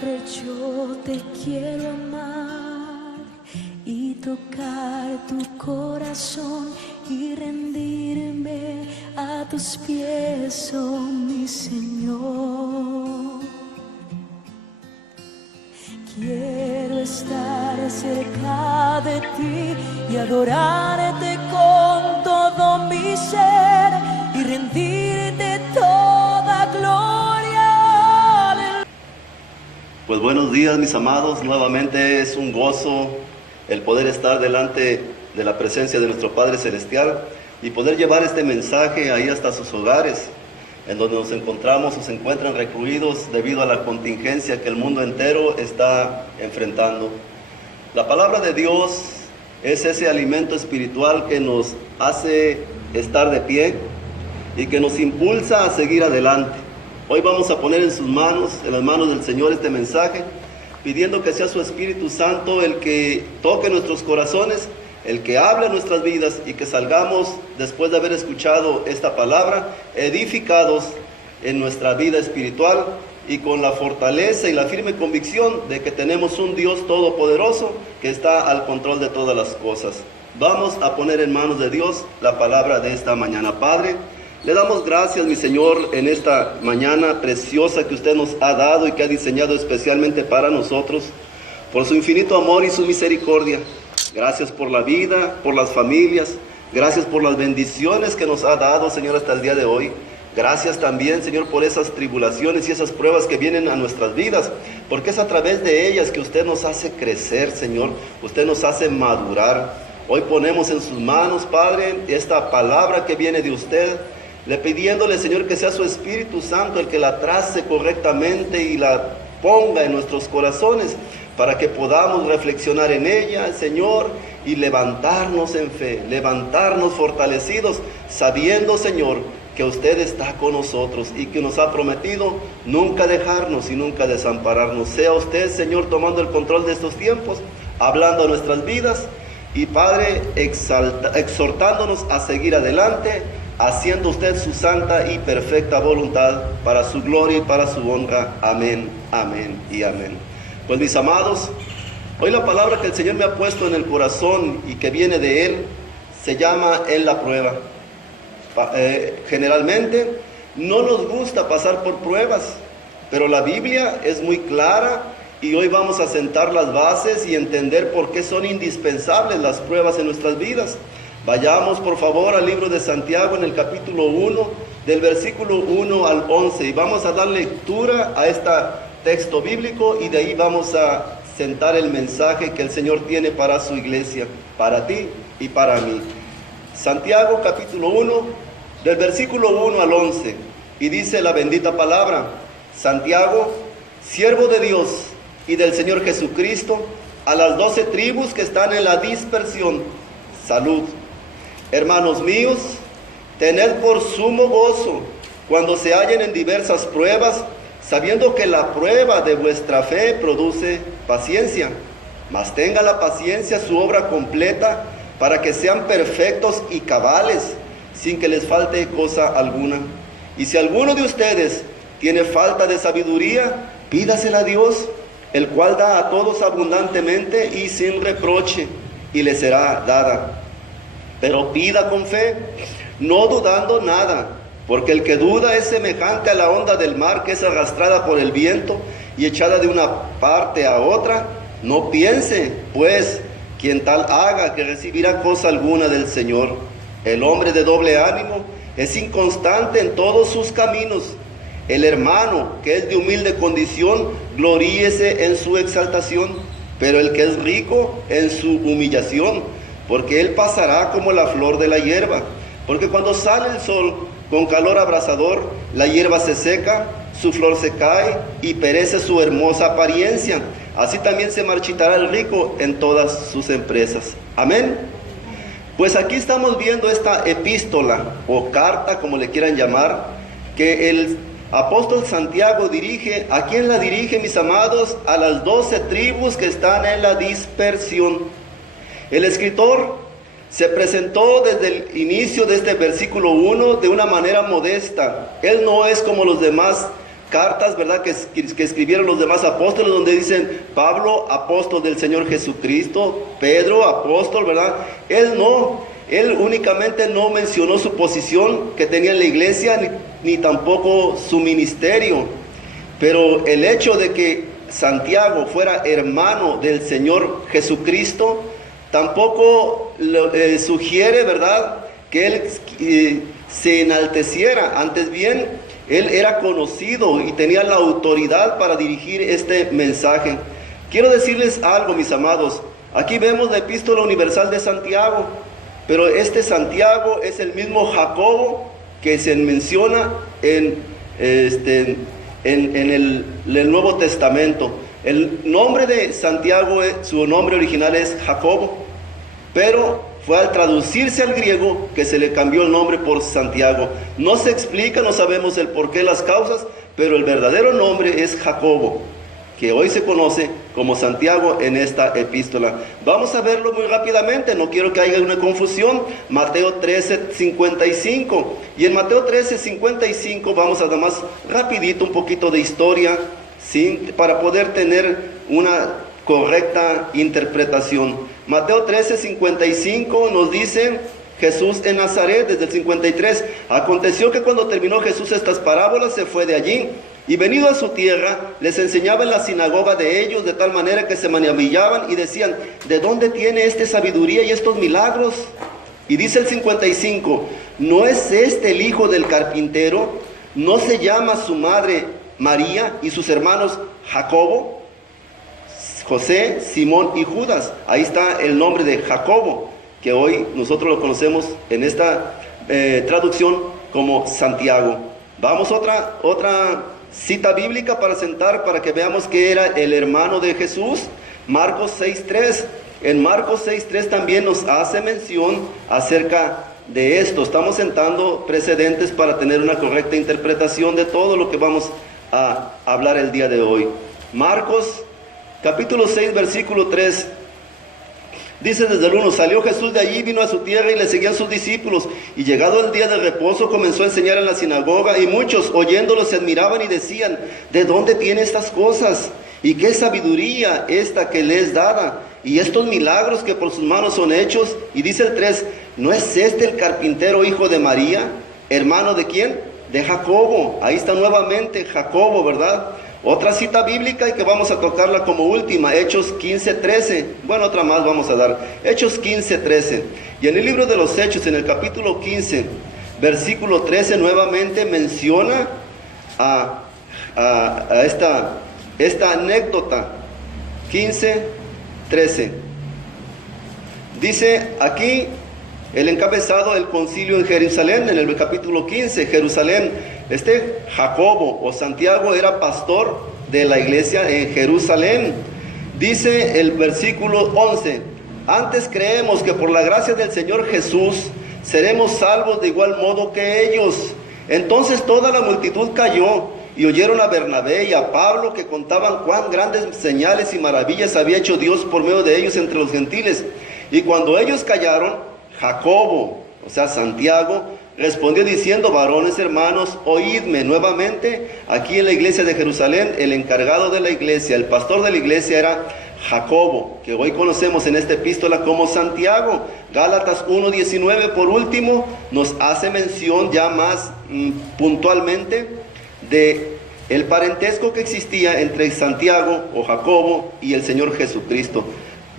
Padre, yo te quiero amar y tocar tu corazón y rendirme a tus pies, oh mi Señor. Quiero estar cerca de ti y adorarte con todo mi ser y rendirte toda gloria. Pues buenos días, mis amados. Nuevamente es un gozo el poder estar delante de la presencia de nuestro Padre Celestial y poder llevar este mensaje ahí hasta sus hogares, en donde nos encontramos o se encuentran recluidos debido a la contingencia que el mundo entero está enfrentando. La palabra de Dios es ese alimento espiritual que nos hace estar de pie y que nos impulsa a seguir adelante. Hoy vamos a poner en sus manos, en las manos del Señor, este mensaje, pidiendo que sea su Espíritu Santo el que toque nuestros corazones, el que hable en nuestras vidas y que salgamos, después de haber escuchado esta palabra, edificados en nuestra vida espiritual y con la fortaleza y la firme convicción de que tenemos un Dios todopoderoso que está al control de todas las cosas. Vamos a poner en manos de Dios la palabra de esta mañana. Padre, le damos gracias, mi Señor, en esta mañana preciosa que usted nos ha dado y que ha diseñado especialmente para nosotros, por su infinito amor y su misericordia. Gracias por la vida, por las familias, gracias por las bendiciones que nos ha dado, Señor, hasta el día de hoy. Gracias también, Señor, por esas tribulaciones y esas pruebas que vienen a nuestras vidas, porque es a través de ellas que usted nos hace crecer, Señor, usted nos hace madurar. Hoy ponemos en sus manos, Padre, esta palabra que viene de usted, le pidiéndole, Señor, que sea su Espíritu Santo el que la trace correctamente y la ponga en nuestros corazones, para que podamos reflexionar en ella, Señor, y levantarnos en fe, levantarnos fortalecidos, sabiendo, Señor, que usted está con nosotros y que nos ha prometido nunca dejarnos y nunca desampararnos. Sea usted, Señor, tomando el control de estos tiempos, hablando a nuestras vidas y, Padre, exhortándonos a seguir adelante, haciendo usted su santa y perfecta voluntad para su gloria y para su honra. Amén, amén y amén. Pues, mis amados, hoy la palabra que el Señor me ha puesto en el corazón y que viene de Él se llama en la prueba. Generalmente no nos gusta pasar por pruebas, pero la Biblia es muy clara y hoy vamos a sentar las bases y entender por qué son indispensables las pruebas en nuestras vidas. Vayamos por favor al libro de Santiago en el capítulo 1, del versículo 1 al 11, y vamos a dar lectura a este texto bíblico y de ahí vamos a sentar el mensaje que el Señor tiene para su iglesia, para ti y para mí. Santiago capítulo 1, del versículo 1 al 11, y dice la bendita palabra: Santiago, siervo de Dios y del Señor Jesucristo, a las 12 tribus que están en la dispersión, salud. Hermanos míos, tened por sumo gozo cuando se hallen en diversas pruebas, sabiendo que la prueba de vuestra fe produce paciencia. Mas tenga la paciencia su obra completa, para que sean perfectos y cabales, sin que les falte cosa alguna. Y si alguno de ustedes tiene falta de sabiduría, pídasela a Dios, el cual da a todos abundantemente y sin reproche, y le será dada. Pero pida con fe, no dudando nada, porque el que duda es semejante a la onda del mar, que es arrastrada por el viento y echada de una parte a otra. No piense, pues, quien tal haga, que recibirá cosa alguna del Señor. El hombre de doble ánimo es inconstante en todos sus caminos. El hermano que es de humilde condición, gloríese en su exaltación, pero el que es rico en su humillación, porque él pasará como la flor de la hierba. Porque cuando sale el sol con calor abrasador, la hierba se seca, su flor se cae y perece su hermosa apariencia. Así también se marchitará el rico en todas sus empresas. Amén. Pues aquí estamos viendo esta epístola o carta, como le quieran llamar, que el apóstol Santiago dirige. ¿A quién la dirige, mis amados? A las 12 tribus que están en la dispersión. El escritor se presentó desde el inicio de este versículo 1 de una manera modesta. Él no es como los demás cartas, ¿verdad?, que escribieron los demás apóstoles, donde dicen Pablo, apóstol del Señor Jesucristo, Pedro, apóstol, ¿verdad? Él no, él únicamente no mencionó su posición que tenía en la iglesia, ni tampoco su ministerio. Pero el hecho de que Santiago fuera hermano del Señor Jesucristo, tampoco sugiere, ¿verdad?, que él se enalteciera. Antes bien, él era conocido y tenía la autoridad para dirigir este mensaje. Quiero decirles algo, mis amados. Aquí vemos la epístola universal de Santiago, pero este Santiago es el mismo Jacobo que se menciona en el Nuevo Testamento. El nombre de Santiago, su nombre original es Jacobo, pero fue al traducirse al griego que se le cambió el nombre por Santiago. No se explica, no sabemos el porqué, las causas, pero el verdadero nombre es Jacobo, que hoy se conoce como Santiago en esta epístola. Vamos a verlo muy rápidamente, no quiero que haya una confusión. Mateo 13:55. Y en Mateo 13:55 vamos a dar más rapidito un poquito de historia, ¿sí?, para poder tener una correcta interpretación. Mateo 13:55 nos dice Jesús en Nazaret, desde el 53. Aconteció que cuando terminó Jesús estas parábolas, se fue de allí, y venido a su tierra, les enseñaba en la sinagoga de ellos, de tal manera que se maravillaban y decían: ¿de dónde tiene este sabiduría y estos milagros? Y dice el 55, ¿no es este el hijo del carpintero? ¿No se llama su madre María y sus hermanos Jacobo, José, Simón y Judas? Ahí está el nombre de Jacobo, que hoy nosotros lo conocemos en esta traducción como Santiago. Vamos a otra cita bíblica para que veamos que era el hermano de Jesús. Marcos 6:3. En Marcos 6:3 también nos hace mención acerca de esto. Estamos sentando precedentes para tener una correcta interpretación de todo lo que vamos a hablar el día de hoy. Marcos capítulo 6, versículo 3. Dice desde el 1, salió Jesús de allí, vino a su tierra y le seguían sus discípulos. Y llegado el día del reposo comenzó a enseñar en la sinagoga, y muchos oyéndolo se admiraban y decían: ¿de dónde tiene estas cosas? ¿Y qué sabiduría esta que le es dada? Y estos milagros que por sus manos son hechos. Y dice el 3, ¿no es este el carpintero, hijo de María? ¿Hermano de quién? De Jacobo. Ahí está nuevamente Jacobo, ¿verdad? Otra cita bíblica y que vamos a tocarla como última, Hechos 15:13. Bueno, otra más vamos a dar. Hechos 15:13. Y en el libro de los Hechos, en el capítulo 15, versículo 13, nuevamente menciona a esta anécdota. 15:13. Dice aquí el encabezado del concilio en Jerusalén, en el capítulo 15, Jerusalén. Jacobo o Santiago era pastor de la iglesia en Jerusalén. Dice el versículo 11, antes creemos que por la gracia del Señor Jesús seremos salvos de igual modo que ellos. Entonces toda la multitud cayó y oyeron a Bernabé y a Pablo, que contaban cuán grandes señales y maravillas había hecho Dios por medio de ellos entre los gentiles. Y cuando ellos callaron, Jacobo, o sea Santiago, respondió diciendo: varones hermanos, oídme. Nuevamente, aquí en la iglesia de Jerusalén, el encargado de la iglesia, el pastor de la iglesia era Jacobo, que hoy conocemos en esta epístola como Santiago. Gálatas 1:19, por último, nos hace mención ya más puntualmente de el parentesco que existía entre Santiago o Jacobo y el Señor Jesucristo.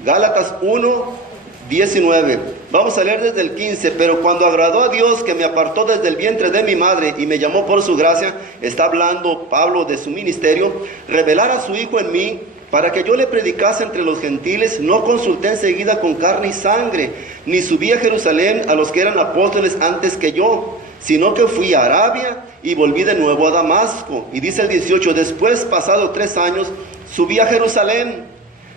Gálatas 1:19. Vamos a leer desde el 15. Pero cuando agradó a Dios, que me apartó desde el vientre de mi madre y me llamó por su gracia, está hablando Pablo de su ministerio, revelar a su Hijo en mí, para que yo le predicase entre los gentiles, no consulté enseguida con carne y sangre, ni subí a Jerusalén a los que eran apóstoles antes que yo, sino que fui a Arabia y volví de nuevo a Damasco. Y dice el 18, después, pasado 3 años, subí a Jerusalén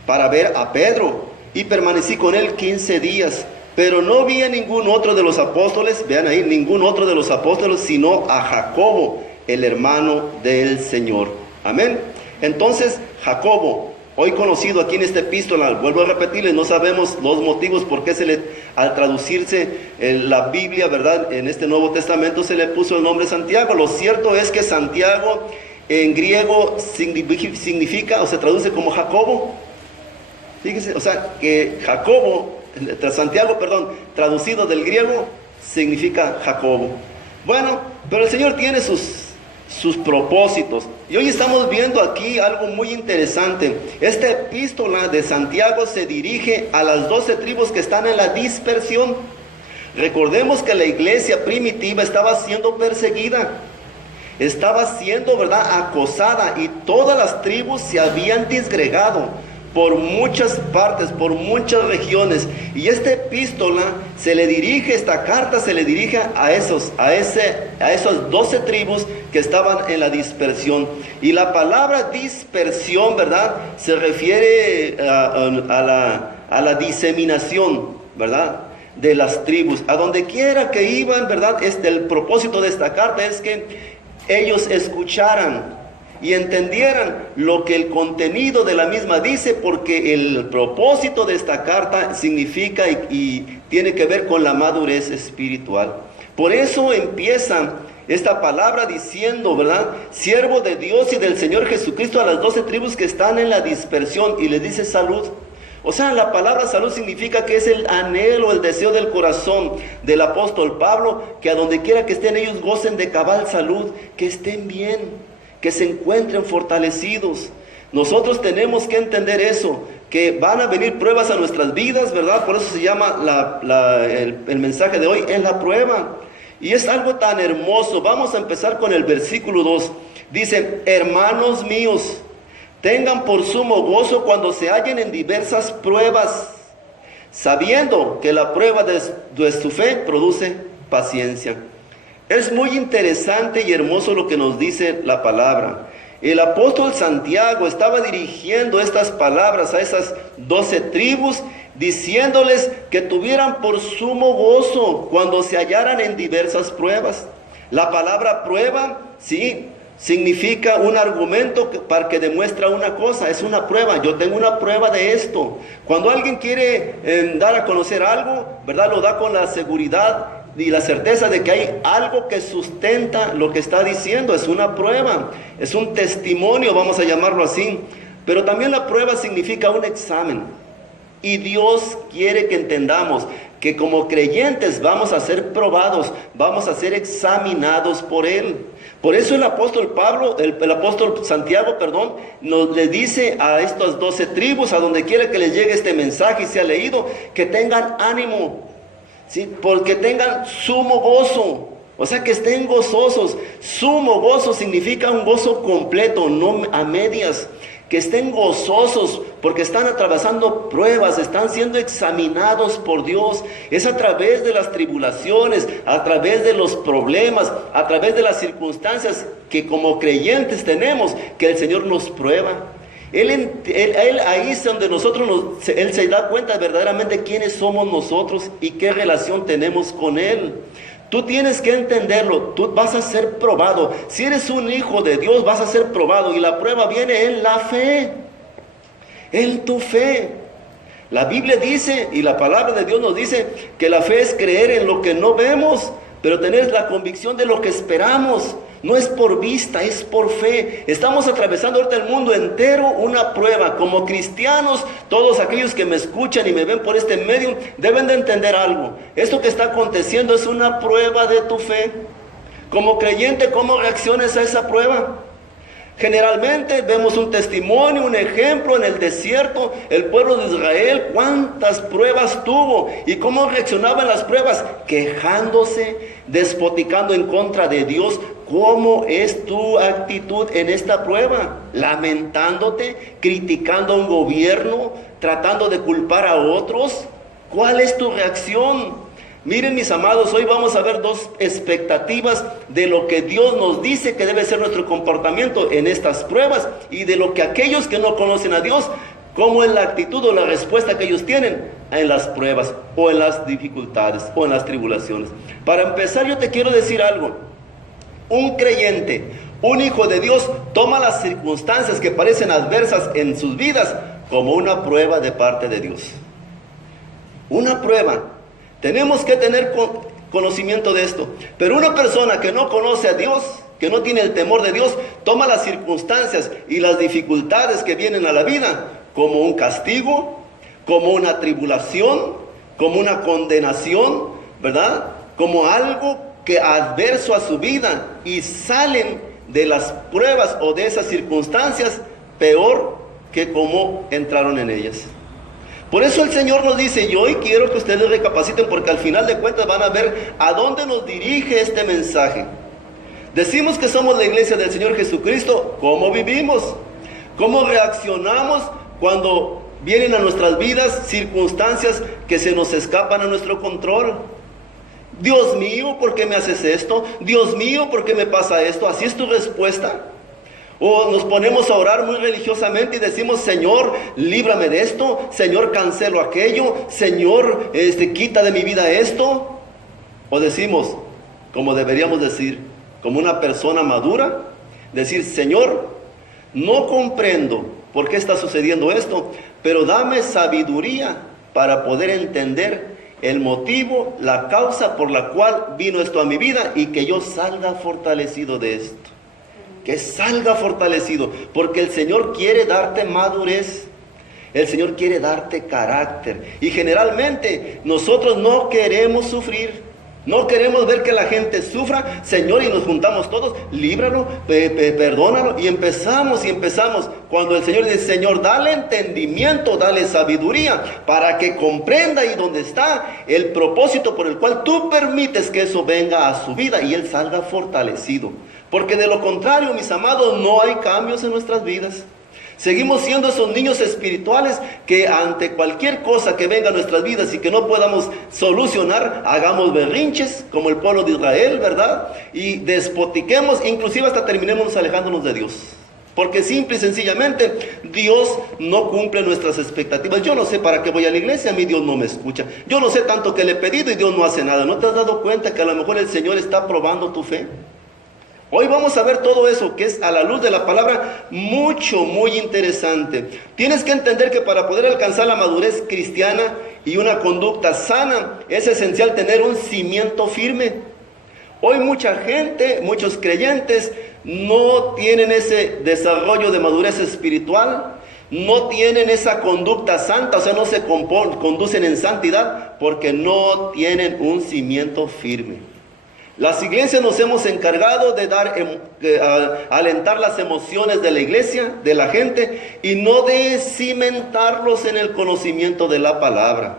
para ver a Pedro, y permanecí con él 15 días, pero no vi a ningún otro de los apóstoles, vean ahí, ningún otro de los apóstoles, sino a Jacobo, el hermano del Señor. Amén. Entonces, Jacobo, hoy conocido aquí en esta epístola, vuelvo a repetirles, no sabemos los motivos por qué al traducirse la Biblia, ¿verdad?, en este Nuevo Testamento se le puso el nombre Santiago. Lo cierto es que Santiago en griego significa o se traduce como Jacobo. Fíjese, o sea, que Jacobo, Santiago, perdón, traducido del griego, significa Jacobo. Bueno, pero el Señor tiene sus propósitos. Y hoy estamos viendo aquí algo muy interesante. Esta epístola de Santiago se dirige a las 12 tribus que están en la dispersión. Recordemos que la iglesia primitiva estaba siendo perseguida, estaba siendo, ¿verdad?, acosada, y todas las tribus se habían disgregado por muchas partes, por muchas regiones. Y esta epístola se le dirige, esta carta se le dirige a esas 12 tribus que estaban en la dispersión. Y la palabra dispersión, ¿verdad?, se refiere a la diseminación, ¿verdad?, de las tribus. A donde quiera que iban, ¿verdad?, el propósito de esta carta es que ellos escucharan y entendieran lo que el contenido de la misma dice, porque el propósito de esta carta significa y tiene que ver con la madurez espiritual. Por eso empieza esta palabra diciendo, ¿verdad?, siervo de Dios y del Señor Jesucristo, a las 12 tribus que están en la dispersión, y les dice salud. O sea, la palabra salud significa que es el anhelo, el deseo del corazón del apóstol Pablo, que a donde quiera que estén ellos gocen de cabal salud, que estén bien, que se encuentren fortalecidos. Nosotros tenemos que entender eso, que van a venir pruebas a nuestras vidas, ¿verdad? Por eso se llama el mensaje de hoy, es la prueba. Y es algo tan hermoso. Vamos a empezar con el versículo 2. Dice, hermanos míos, tengan por sumo gozo cuando se hallen en diversas pruebas, sabiendo que la prueba de su fe produce paciencia. Es muy interesante y hermoso lo que nos dice la palabra. El apóstol Santiago estaba dirigiendo estas palabras a esas 12 tribus, diciéndoles que tuvieran por sumo gozo cuando se hallaran en diversas pruebas. La palabra prueba, sí, significa un argumento para que demuestra una cosa, es una prueba. Yo tengo una prueba de esto. Cuando alguien quiere dar a conocer algo, ¿verdad?, lo da con la seguridad y la certeza de que hay algo que sustenta lo que está diciendo. Es una prueba, es un testimonio, vamos a llamarlo así. Pero también la prueba significa un examen. Y Dios quiere que entendamos que como creyentes vamos a ser probados, vamos a ser examinados por Él. Por eso el apóstol Pablo, el apóstol Santiago, le dice a estas 12 tribus, a donde quiera que les llegue este mensaje y sea leído, que tengan ánimo, ¿sí?, porque tengan sumo gozo. O sea, que estén gozosos. Sumo gozo significa un gozo completo, no a medias. Que estén gozosos porque están atravesando pruebas, están siendo examinados por Dios. Es a través de las tribulaciones, a través de los problemas, a través de las circunstancias que como creyentes tenemos, que el Señor nos prueba. Él ahí es donde Él se da cuenta verdaderamente quiénes somos nosotros y qué relación tenemos con Él. Tú tienes que entenderlo, tú vas a ser probado. Si eres un hijo de Dios, vas a ser probado. Y la prueba viene en la fe, en tu fe. La Biblia dice, y la palabra de Dios nos dice, que la fe es creer en lo que no vemos, pero tener la convicción de lo que esperamos. No es por vista, es por fe. Estamos atravesando ahorita el mundo entero una prueba. Como cristianos, todos aquellos que me escuchan y me ven por este medio, deben de entender algo. Esto que está aconteciendo es una prueba de tu fe. Como creyente, ¿cómo reaccionas a esa prueba? Generalmente vemos un testimonio, un ejemplo en el desierto, el pueblo de Israel, cuántas pruebas tuvo y cómo reaccionaban las pruebas, quejándose, despoticando en contra de Dios. ¿Cómo es tu actitud en esta prueba? Lamentándote, criticando a un gobierno, tratando de culpar a otros. ¿Cuál es tu reacción? Miren, mis amados, hoy vamos a ver dos expectativas de lo que Dios nos dice que debe ser nuestro comportamiento en estas pruebas, y de lo que aquellos que no conocen a Dios, cómo es la actitud o la respuesta que ellos tienen en las pruebas o en las dificultades o en las tribulaciones. Para empezar, yo te quiero decir algo. Un creyente, un hijo de Dios, toma las circunstancias que parecen adversas en sus vidas como una prueba de parte de Dios. Una prueba. Tenemos que tener conocimiento de esto. Pero una persona que no conoce a Dios, que no tiene el temor de Dios, toma las circunstancias y las dificultades que vienen a la vida como un castigo, como una tribulación, como una condenación, ¿verdad? Como algo que adverso a su vida, y salen de las pruebas o de esas circunstancias peor que como entraron en ellas. Por eso el Señor nos dice, y hoy quiero que ustedes recapaciten, porque al final de cuentas van a ver a dónde nos dirige este mensaje. Decimos que somos la iglesia del Señor Jesucristo. ¿Cómo vivimos? ¿Cómo reaccionamos cuando vienen a nuestras vidas circunstancias que se nos escapan a nuestro control? Dios mío, ¿por qué me haces esto? Dios mío, ¿por qué me pasa esto? ¿Así es tu respuesta? O nos ponemos a orar muy religiosamente y decimos, Señor, líbrame de esto, Señor, cancelo aquello, Señor, quita de mi vida esto. O decimos, como deberíamos decir, como una persona madura, decir, Señor, no comprendo por qué está sucediendo esto, pero dame sabiduría para poder entender el motivo, la causa por la cual vino esto a mi vida, y que yo salga fortalecido de esto. Que salga fortalecido, porque el Señor quiere darte madurez, el Señor quiere darte carácter, y generalmente nosotros no queremos sufrir, no queremos ver que la gente sufra, Señor, y nos juntamos todos, líbralo, perdónalo, y empezamos, cuando el Señor dice, Señor, dale entendimiento, dale sabiduría, para que comprenda ahí donde está el propósito por el cual tú permites que eso venga a su vida, y él salga fortalecido. Porque de lo contrario, mis amados, no hay cambios en nuestras vidas. Seguimos siendo esos niños espirituales que ante cualquier cosa que venga a nuestras vidas y que no podamos solucionar, hagamos berrinches como el pueblo de Israel, ¿verdad? Y despotiquemos, inclusive hasta terminemos alejándonos de Dios. Porque simple y sencillamente Dios no cumple nuestras expectativas. Yo no sé para qué voy a la iglesia, a mí Dios no me escucha. Yo no sé tanto que le he pedido y Dios no hace nada. ¿No te has dado cuenta que a lo mejor el Señor está probando tu fe? Hoy vamos a ver todo eso, que es a la luz de la palabra muy interesante. Tienes que entender que para poder alcanzar la madurez cristiana y una conducta sana, es esencial tener un cimiento firme. Hoy mucha gente, muchos creyentes, no tienen ese desarrollo de madurez espiritual, no tienen esa conducta santa, o sea, no se conducen en santidad, porque no tienen un cimiento firme. Las iglesias nos hemos encargado de alentar las emociones de la iglesia, de la gente, y no de cimentarlos en el conocimiento de la palabra.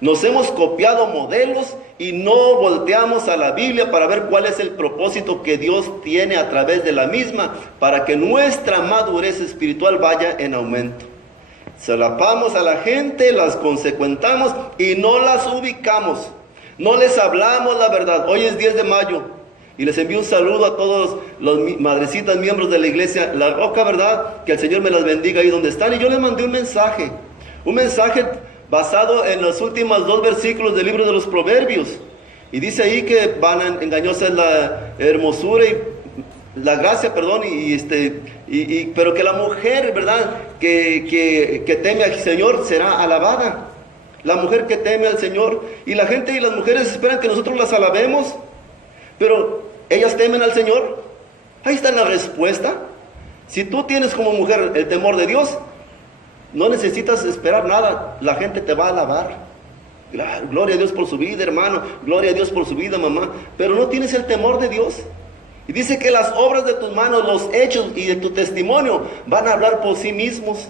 Nos hemos copiado modelos y no volteamos a la Biblia para ver cuál es el propósito que Dios tiene a través de la misma, para que nuestra madurez espiritual vaya en aumento. Solapamos a la gente, las consecuentamos y no las ubicamos. No les hablamos la verdad. Hoy es 10 de mayo y les envío un saludo a todos los madrecitas miembros de la iglesia La Roca, ¿verdad? Que el Señor me las bendiga ahí donde están. Y yo les mandé un mensaje basado en los últimos 2 versículos del libro de los Proverbios. Y dice ahí que engañosa es la hermosura y la gracia, perdón, pero que la mujer, ¿verdad? Que teme al Señor será alabada. La mujer que teme al Señor. Y la gente y las mujeres esperan que nosotros las alabemos, pero ellas temen al Señor. Ahí está la respuesta. Si tú tienes como mujer el temor de Dios, no necesitas esperar nada. La gente te va a alabar. Gloria a Dios por su vida, hermano. Gloria a Dios por su vida, mamá. Pero no tienes el temor de Dios. Y dice que las obras de tus manos, los hechos y de tu testimonio van a hablar por sí mismos.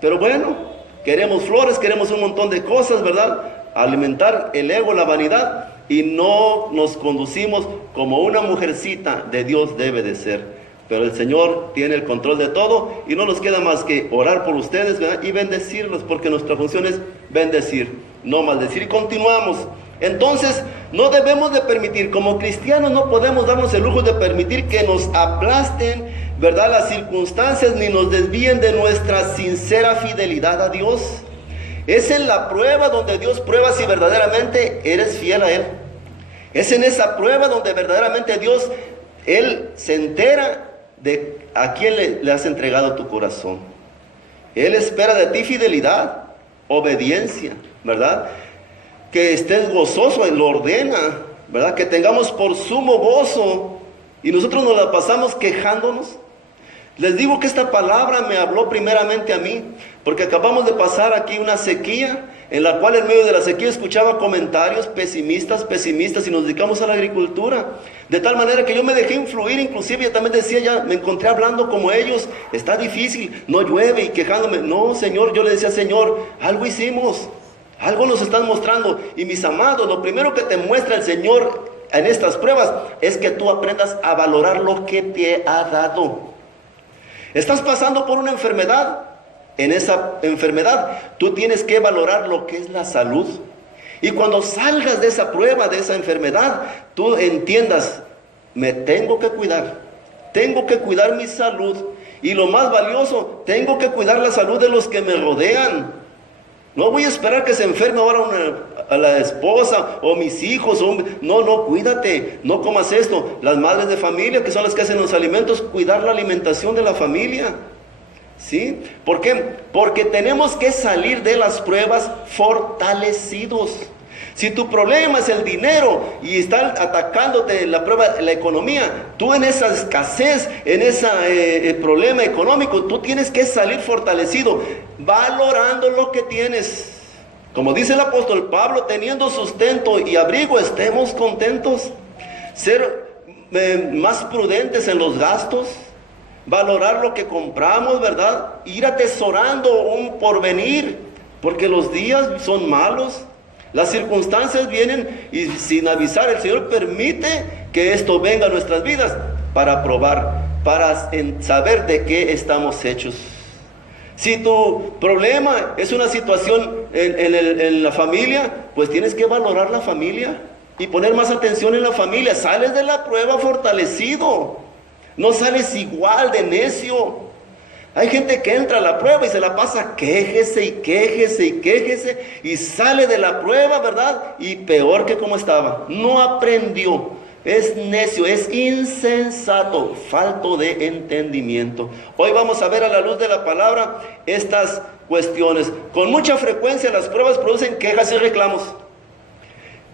Pero bueno, queremos flores, queremos un montón de cosas, ¿verdad? Alimentar el ego, la vanidad, y no nos conducimos como una mujercita de Dios debe de ser. Pero el Señor tiene el control de todo y no nos queda más que orar por ustedes, ¿verdad? Y bendecirlos, porque nuestra función es bendecir, no maldecir. Y continuamos. Entonces, no debemos de permitir, como cristianos no podemos darnos el lujo de permitir que nos aplasten, ¿verdad?, las circunstancias, ni nos desvíen de nuestra sincera fidelidad a Dios. Es en la prueba donde Dios prueba si verdaderamente eres fiel a Él. Es en esa prueba donde verdaderamente Dios, Él se entera de a quién le has entregado tu corazón. Él espera de ti fidelidad, obediencia, ¿verdad? Que estés gozoso, Él lo ordena, ¿verdad? Que tengamos por sumo gozo Y nosotros nos la pasamos quejándonos. Les digo que esta palabra me habló primeramente a mí, porque acabamos de pasar aquí una sequía, en la cual en medio de la sequía escuchaba comentarios pesimistas, y nos dedicamos a la agricultura. De tal manera que yo me dejé influir, inclusive yo también decía, ya me encontré hablando como ellos, está difícil, no llueve, y quejándome. No, Señor, yo le decía, Señor, algo hicimos, algo nos están mostrando. Y mis amados, lo primero que te muestra el Señor en estas pruebas es que tú aprendas a valorar lo que te ha dado. Estás pasando por una enfermedad. En esa enfermedad tú tienes que valorar lo que es la salud. Y cuando salgas de esa prueba, de esa enfermedad, tú entiendas, me tengo que cuidar mi salud. Y lo más valioso, tengo que cuidar la salud de los que me rodean. No voy a esperar que se enferme ahora a la esposa o mis hijos. No, cuídate, no comas esto. Las madres de familia, que son las que hacen los alimentos, cuidar la alimentación de la familia. ¿Sí? ¿Por qué? Porque tenemos que salir de las pruebas fortalecidos. Si tu problema es el dinero y está atacándote la prueba, la economía, tú en esa escasez, en ese problema económico, tú tienes que salir fortalecido, valorando lo que tienes. Como dice el apóstol Pablo, teniendo sustento y abrigo, estemos contentos. Ser más prudentes en los gastos, valorar lo que compramos, ¿verdad? Ir atesorando un porvenir, porque los días son malos. Las circunstancias vienen y sin avisar el Señor permite que esto venga a nuestras vidas para probar, para saber de qué estamos hechos. Si tu problema es una situación en la familia, pues tienes que valorar la familia y poner más atención en la familia. Sales de la prueba fortalecido, no sales igual de necio. Hay gente que entra a la prueba y se la pasa quéjese y sale de la prueba, ¿verdad? Y peor que como estaba. No aprendió, es necio, es insensato, falto de entendimiento. Hoy vamos a ver a la luz de la palabra estas cuestiones. Con mucha frecuencia las pruebas producen quejas y reclamos.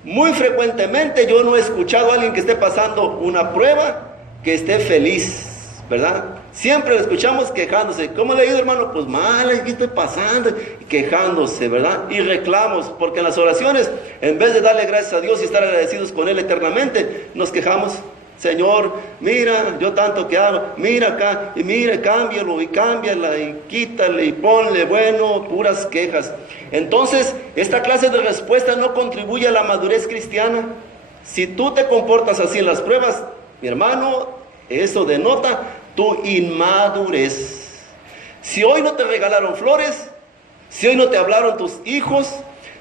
Muy frecuentemente yo no he escuchado a alguien que esté pasando una prueba que esté feliz, ¿verdad? Siempre lo escuchamos quejándose. ¿Cómo le ha ido, hermano? Pues mal, aquí estoy pasando, quejándose, ¿verdad? Y reclamos, porque en las oraciones, en vez de darle gracias a Dios y estar agradecidos con Él eternamente, nos quejamos. Señor, mira, yo tanto que hago, mira acá, y mira, cámbialo, y cámbiala, y quítale, y ponle, bueno, puras quejas. Entonces, esta clase de respuesta no contribuye a la madurez cristiana. Si tú te comportas así en las pruebas, mi hermano, eso denota tu inmadurez. Si hoy no te regalaron flores, si hoy no te hablaron tus hijos,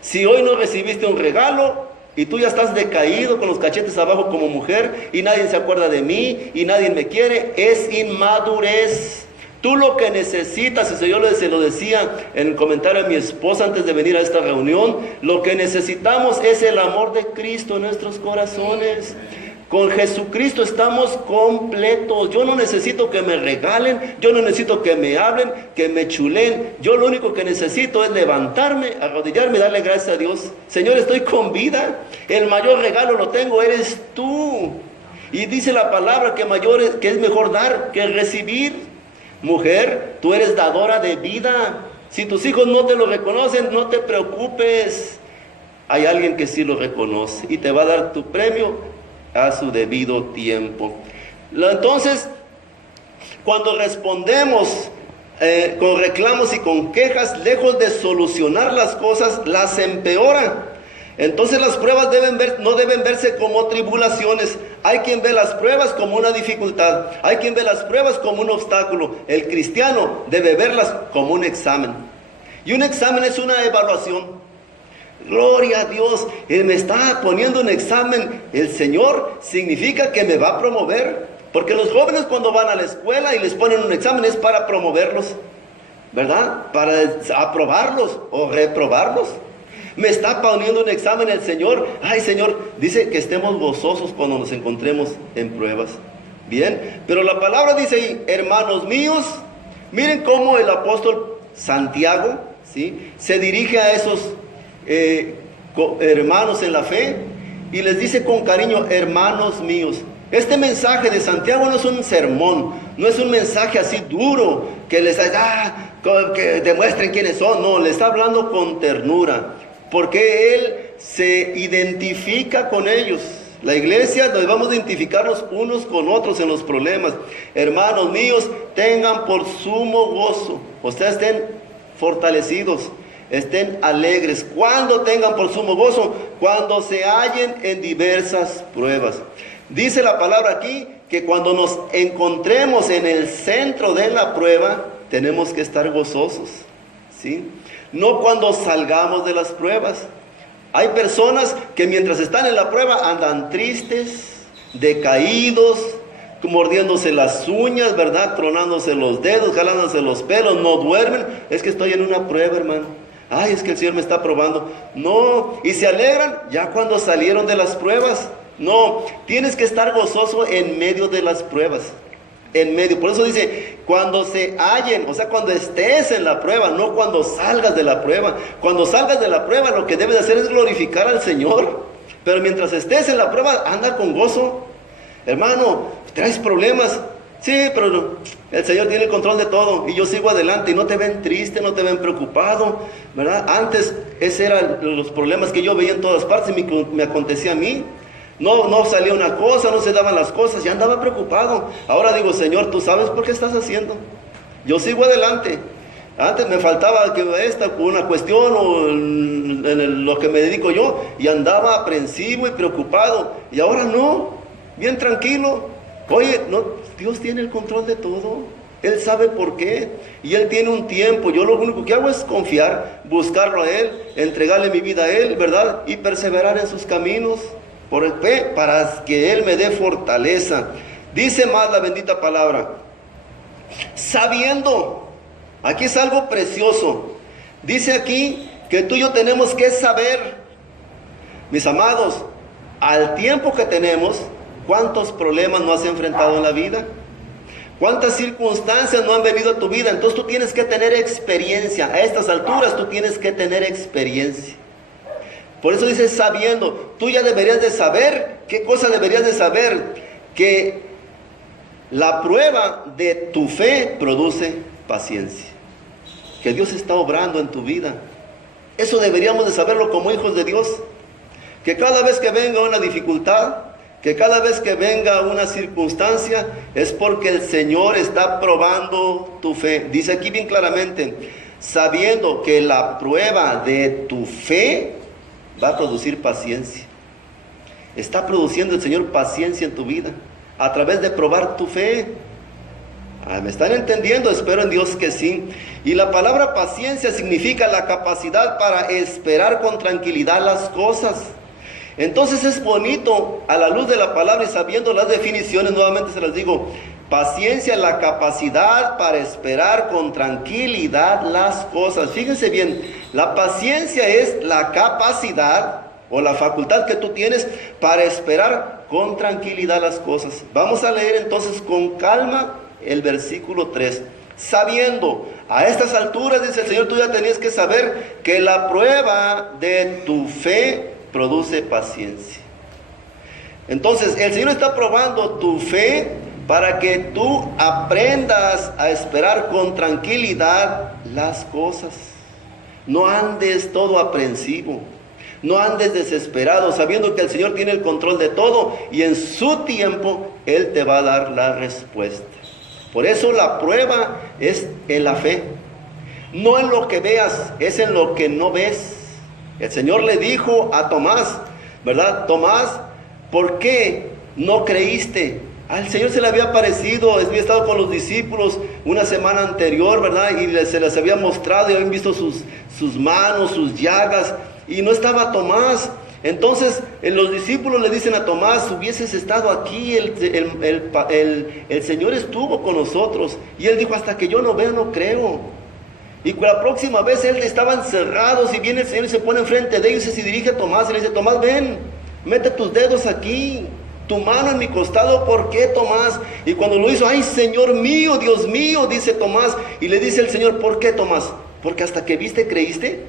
si hoy no recibiste un regalo y tú ya estás decaído con los cachetes abajo como mujer y nadie se acuerda de mí y nadie me quiere, es inmadurez. Tú lo que necesitas, y yo se lo decía en el comentario a mi esposa antes de venir a esta reunión, lo que necesitamos es el amor de Cristo en nuestros corazones. Con Jesucristo estamos completos. Yo no necesito que me regalen, yo no necesito que me hablen, que me chulen. Yo lo único que necesito es levantarme, arrodillarme y darle gracias a Dios. Señor, estoy con vida. El mayor regalo lo tengo, eres tú. Y dice la palabra que es mejor dar que recibir. Mujer, tú eres dadora de vida. Si tus hijos no te lo reconocen, no te preocupes. Hay alguien que sí lo reconoce y te va a dar tu premio a su debido tiempo. Entonces, cuando respondemos con reclamos y con quejas, lejos de solucionar las cosas, las empeoran. Entonces las pruebas no deben verse como tribulaciones. Hay quien ve las pruebas como una dificultad, hay quien ve las pruebas como un obstáculo. El cristiano debe verlas como un examen. Y un examen es una evaluación. Gloria a Dios, Él me está poniendo un examen. El Señor significa que me va a promover. Porque los jóvenes cuando van a la escuela y les ponen un examen es para promoverlos, ¿verdad? Para aprobarlos o reprobarlos. Me está poniendo un examen el Señor. Ay, Señor, dice que estemos gozosos cuando nos encontremos en pruebas. Bien, pero la palabra dice ahí, hermanos míos, miren cómo el apóstol Santiago, ¿sí?, se dirige a esos hermanos en la fe y les dice con cariño, hermanos míos. Este mensaje de Santiago no es un sermón, no es un mensaje así duro que les que demuestren quiénes son. No, le está hablando con ternura, porque Él se identifica con ellos. La iglesia debemos identificarnos unos con otros en los problemas. Hermanos míos, tengan por sumo gozo. Ustedes estén fortalecidos, estén alegres. ¿Cuándo tengan por sumo gozo? Cuando se hallen en diversas pruebas. Dice la palabra aquí que cuando nos encontremos en el centro de la prueba, tenemos que estar gozosos, ¿sí? No cuando salgamos de las pruebas. Hay personas que mientras están en la prueba andan tristes, decaídos, mordiéndose las uñas, ¿verdad? Tronándose los dedos, jalándose los pelos, no duermen. Es que estoy en una prueba, hermano. Ay, es que el Señor me está probando. No, y se alegran ya cuando salieron de las pruebas. No, tienes que estar gozoso en medio de las pruebas. En medio, por eso dice, cuando se hallen, o sea, cuando estés en la prueba, no cuando salgas de la prueba. Cuando salgas de la prueba, lo que debes hacer es glorificar al Señor. Pero mientras estés en la prueba, anda con gozo. Hermano, traes problemas. Sí, pero el Señor tiene el control de todo y yo sigo adelante. Y no te ven triste, no te ven preocupado, ¿verdad? Antes, esos eran los problemas que yo veía en todas partes y me acontecía a mí. No salía una cosa, no se daban las cosas, ya andaba preocupado. Ahora digo, Señor, ¿tú sabes por qué estás haciendo? Yo sigo adelante. Antes me faltaba una cuestión o en lo que me dedico yo, y andaba aprensivo y preocupado. Y ahora no, bien tranquilo. Oye, no, Dios tiene el control de todo. Él sabe por qué y Él tiene un tiempo. Yo lo único que hago es confiar, buscarlo a Él, entregarle mi vida a Él, ¿verdad? Y perseverar en sus caminos. Por el fe, para que Él me dé fortaleza. Dice más la bendita palabra, sabiendo, aquí es algo precioso. Dice aquí que tú y yo tenemos que saber, mis amados, al tiempo que tenemos, cuántos problemas no has enfrentado en la vida, cuántas circunstancias no han venido a tu vida. Entonces tú tienes que tener experiencia. A estas alturas tú tienes que tener experiencia. Por eso dice sabiendo, tú ya deberías de saber. ¿Qué cosa deberías de saber? Que la prueba de tu fe produce paciencia. Que Dios está obrando en tu vida. Eso deberíamos de saberlo como hijos de Dios. Que cada vez que venga una dificultad, que cada vez que venga una circunstancia, es porque el Señor está probando tu fe. Dice aquí bien claramente, sabiendo que la prueba de tu fe va a producir paciencia. Está produciendo el Señor paciencia en tu vida a través de probar tu fe. ¿Me están entendiendo? Espero en Dios que sí. Y la palabra paciencia significa la capacidad para esperar con tranquilidad las cosas. Entonces es bonito, a la luz de la palabra y sabiendo las definiciones, nuevamente se las digo. Paciencia es la capacidad para esperar con tranquilidad las cosas. Fíjense bien, la paciencia es la capacidad o la facultad que tú tienes para esperar con tranquilidad las cosas. Vamos a leer entonces con calma el versículo 3. Sabiendo, a estas alturas, dice el Señor, tú ya tenías que saber que la prueba de tu fe produce paciencia. Entonces, el Señor está probando tu fe para que tú aprendas a esperar con tranquilidad las cosas. No andes todo aprensivo, no andes desesperado, sabiendo que el Señor tiene el control de todo y en su tiempo Él te va a dar la respuesta. Por eso la prueba es en la fe, no en lo que veas, es en lo que no ves. El Señor le dijo a Tomás, ¿verdad? Tomás, ¿por qué no creíste? Al Señor se le había aparecido, había estado con los discípulos una semana anterior, ¿verdad? Y se les había mostrado y habían visto sus manos, sus llagas, y no estaba Tomás. Entonces los discípulos le dicen a Tomás, hubieses estado aquí, el Señor estuvo con nosotros. Y él dijo, hasta que yo no vea, no creo. Y la próxima vez él estaba encerrado, y viene el Señor y se pone enfrente de ellos y se dirige a Tomás y le dice, Tomás, ven, mete tus dedos aquí, tu mano en mi costado. ¿Por qué, Tomás? Y cuando lo hizo, ay, Señor mío, Dios mío, dice Tomás. Y le dice el Señor, ¿por qué, Tomás? Porque hasta que viste, creíste.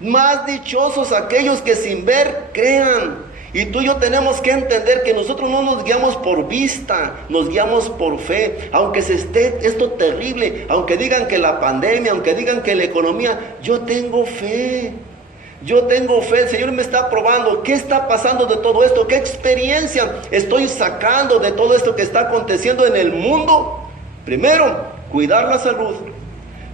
Más dichosos aquellos que sin ver crean. Y tú y yo tenemos que entender que nosotros no nos guiamos por vista, nos guiamos por fe. Aunque se esté esto terrible, aunque digan que la pandemia, aunque digan que la economía, yo tengo fe. Yo tengo fe, el Señor me está probando. ¿Qué está pasando de todo esto? ¿Qué experiencia estoy sacando de todo esto que está aconteciendo en el mundo? Primero, cuidar la salud,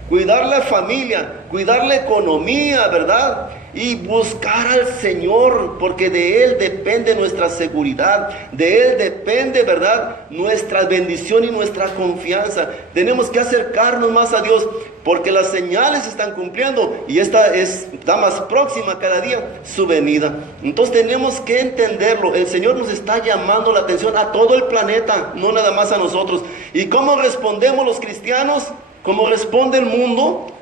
cuidar la familia, cuidar la economía, ¿verdad? Y buscar al Señor, porque de Él depende nuestra seguridad, de Él depende, ¿verdad?, nuestra bendición y nuestra confianza. Tenemos que acercarnos más a Dios, porque las señales se están cumpliendo y esta está más próxima cada día su venida. Entonces tenemos que entenderlo. El Señor nos está llamando la atención a todo el planeta, no nada más a nosotros. ¿Y cómo respondemos los cristianos? ¿Cómo responde el mundo?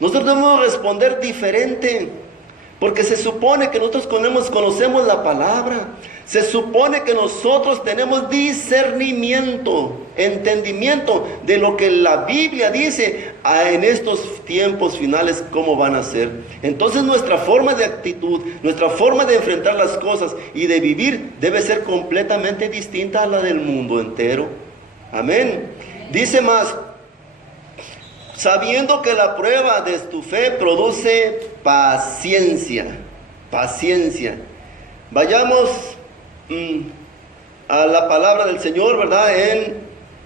Nosotros debemos responder diferente, porque se supone que nosotros conocemos la palabra, se supone que nosotros tenemos discernimiento, entendimiento de lo que la Biblia dice en estos tiempos finales, cómo van a ser. Entonces nuestra forma de actitud, nuestra forma de enfrentar las cosas y de vivir debe ser completamente distinta a la del mundo entero. Amén. Dice más: sabiendo que la prueba de tu fe produce paciencia. Paciencia. Vayamos a la palabra del Señor, ¿verdad? En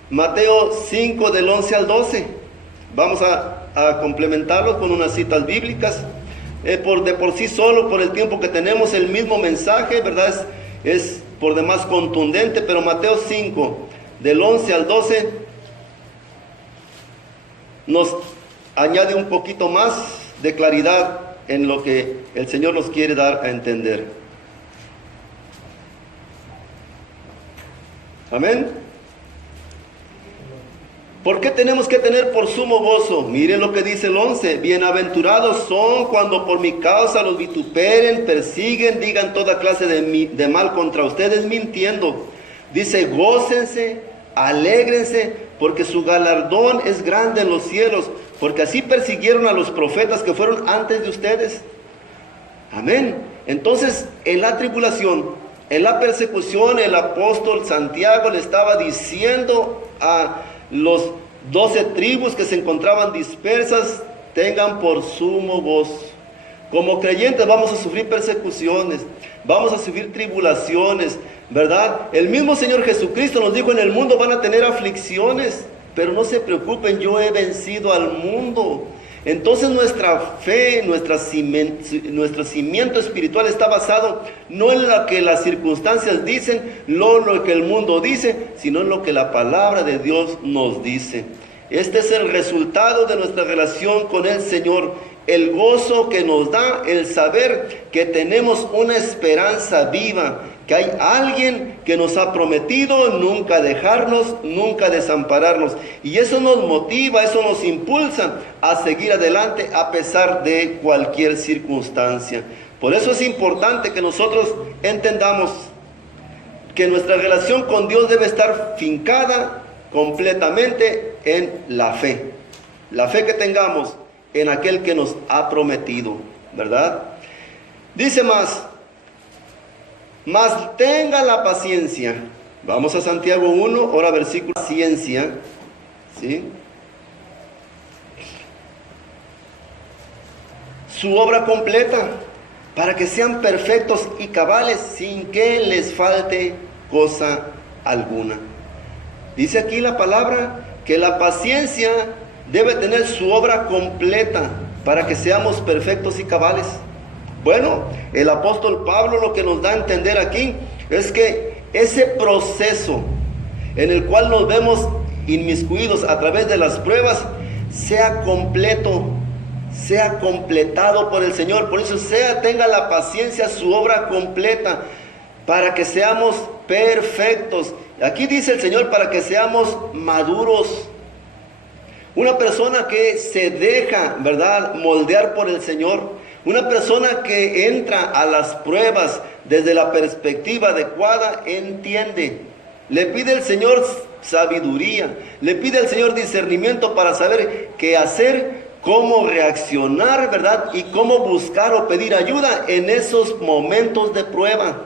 Mateo 5, del 11 al 12. Vamos a complementarlo con unas citas bíblicas. De por sí solo, por el tiempo que tenemos, el mismo mensaje, ¿verdad? Es por demás contundente, pero Mateo 5, del 11 al 12, nos añade un poquito más de claridad en lo que el Señor nos quiere dar a entender. Amén. ¿Por qué tenemos que tener por sumo gozo? Miren lo que dice el 11. Bienaventurados son cuando por mi causa los vituperen, persiguen, digan toda clase de mal contra ustedes mintiendo. Dice: gócense, alégrense, porque su galardón es grande en los cielos, porque así persiguieron a los profetas que fueron antes de ustedes. Amén. Entonces, en la tribulación, en la persecución, el apóstol Santiago le estaba diciendo a los 12 tribus que se encontraban dispersas: tengan por sumo gozo. Como creyentes vamos a sufrir persecuciones, vamos a sufrir tribulaciones, ¿verdad? El mismo Señor Jesucristo nos dijo: en el mundo van a tener aflicciones, pero no se preocupen, yo he vencido al mundo. Entonces nuestra fe, nuestro cimiento espiritual está basado no en lo que las circunstancias dicen, no en lo que el mundo dice, sino en lo que la palabra de Dios nos dice. Este es el resultado de nuestra relación con el Señor, el gozo que nos da el saber que tenemos una esperanza viva, que hay alguien que nos ha prometido nunca dejarnos, nunca desampararnos. Y eso nos motiva, eso nos impulsa a seguir adelante a pesar de cualquier circunstancia. Por eso es importante que nosotros entendamos que nuestra relación con Dios debe estar fincada completamente en la fe. La fe que tengamos en aquel que nos ha prometido, ¿verdad? Dice más: mas tenga la paciencia. Vamos a Santiago 1, ahora versículo paciencia, ¿sí? Su obra completa, para que sean perfectos y cabales, sin que les falte cosa alguna. Dice aquí la palabra que la paciencia debe tener su obra completa para que seamos perfectos y cabales. Bueno, el apóstol Pablo lo que nos da a entender aquí es que ese proceso en el cual nos vemos inmiscuidos a través de las pruebas sea completo, sea completado por el Señor. Por eso tenga la paciencia, su obra completa, para que seamos perfectos. Aquí dice el Señor: para que seamos maduros. Una persona que se deja, ¿verdad?, moldear por el Señor. Una persona que entra a las pruebas desde la perspectiva adecuada, entiende. Le pide al Señor sabiduría, le pide al Señor discernimiento para saber qué hacer, cómo reaccionar, ¿verdad? Y cómo buscar o pedir ayuda en esos momentos de prueba.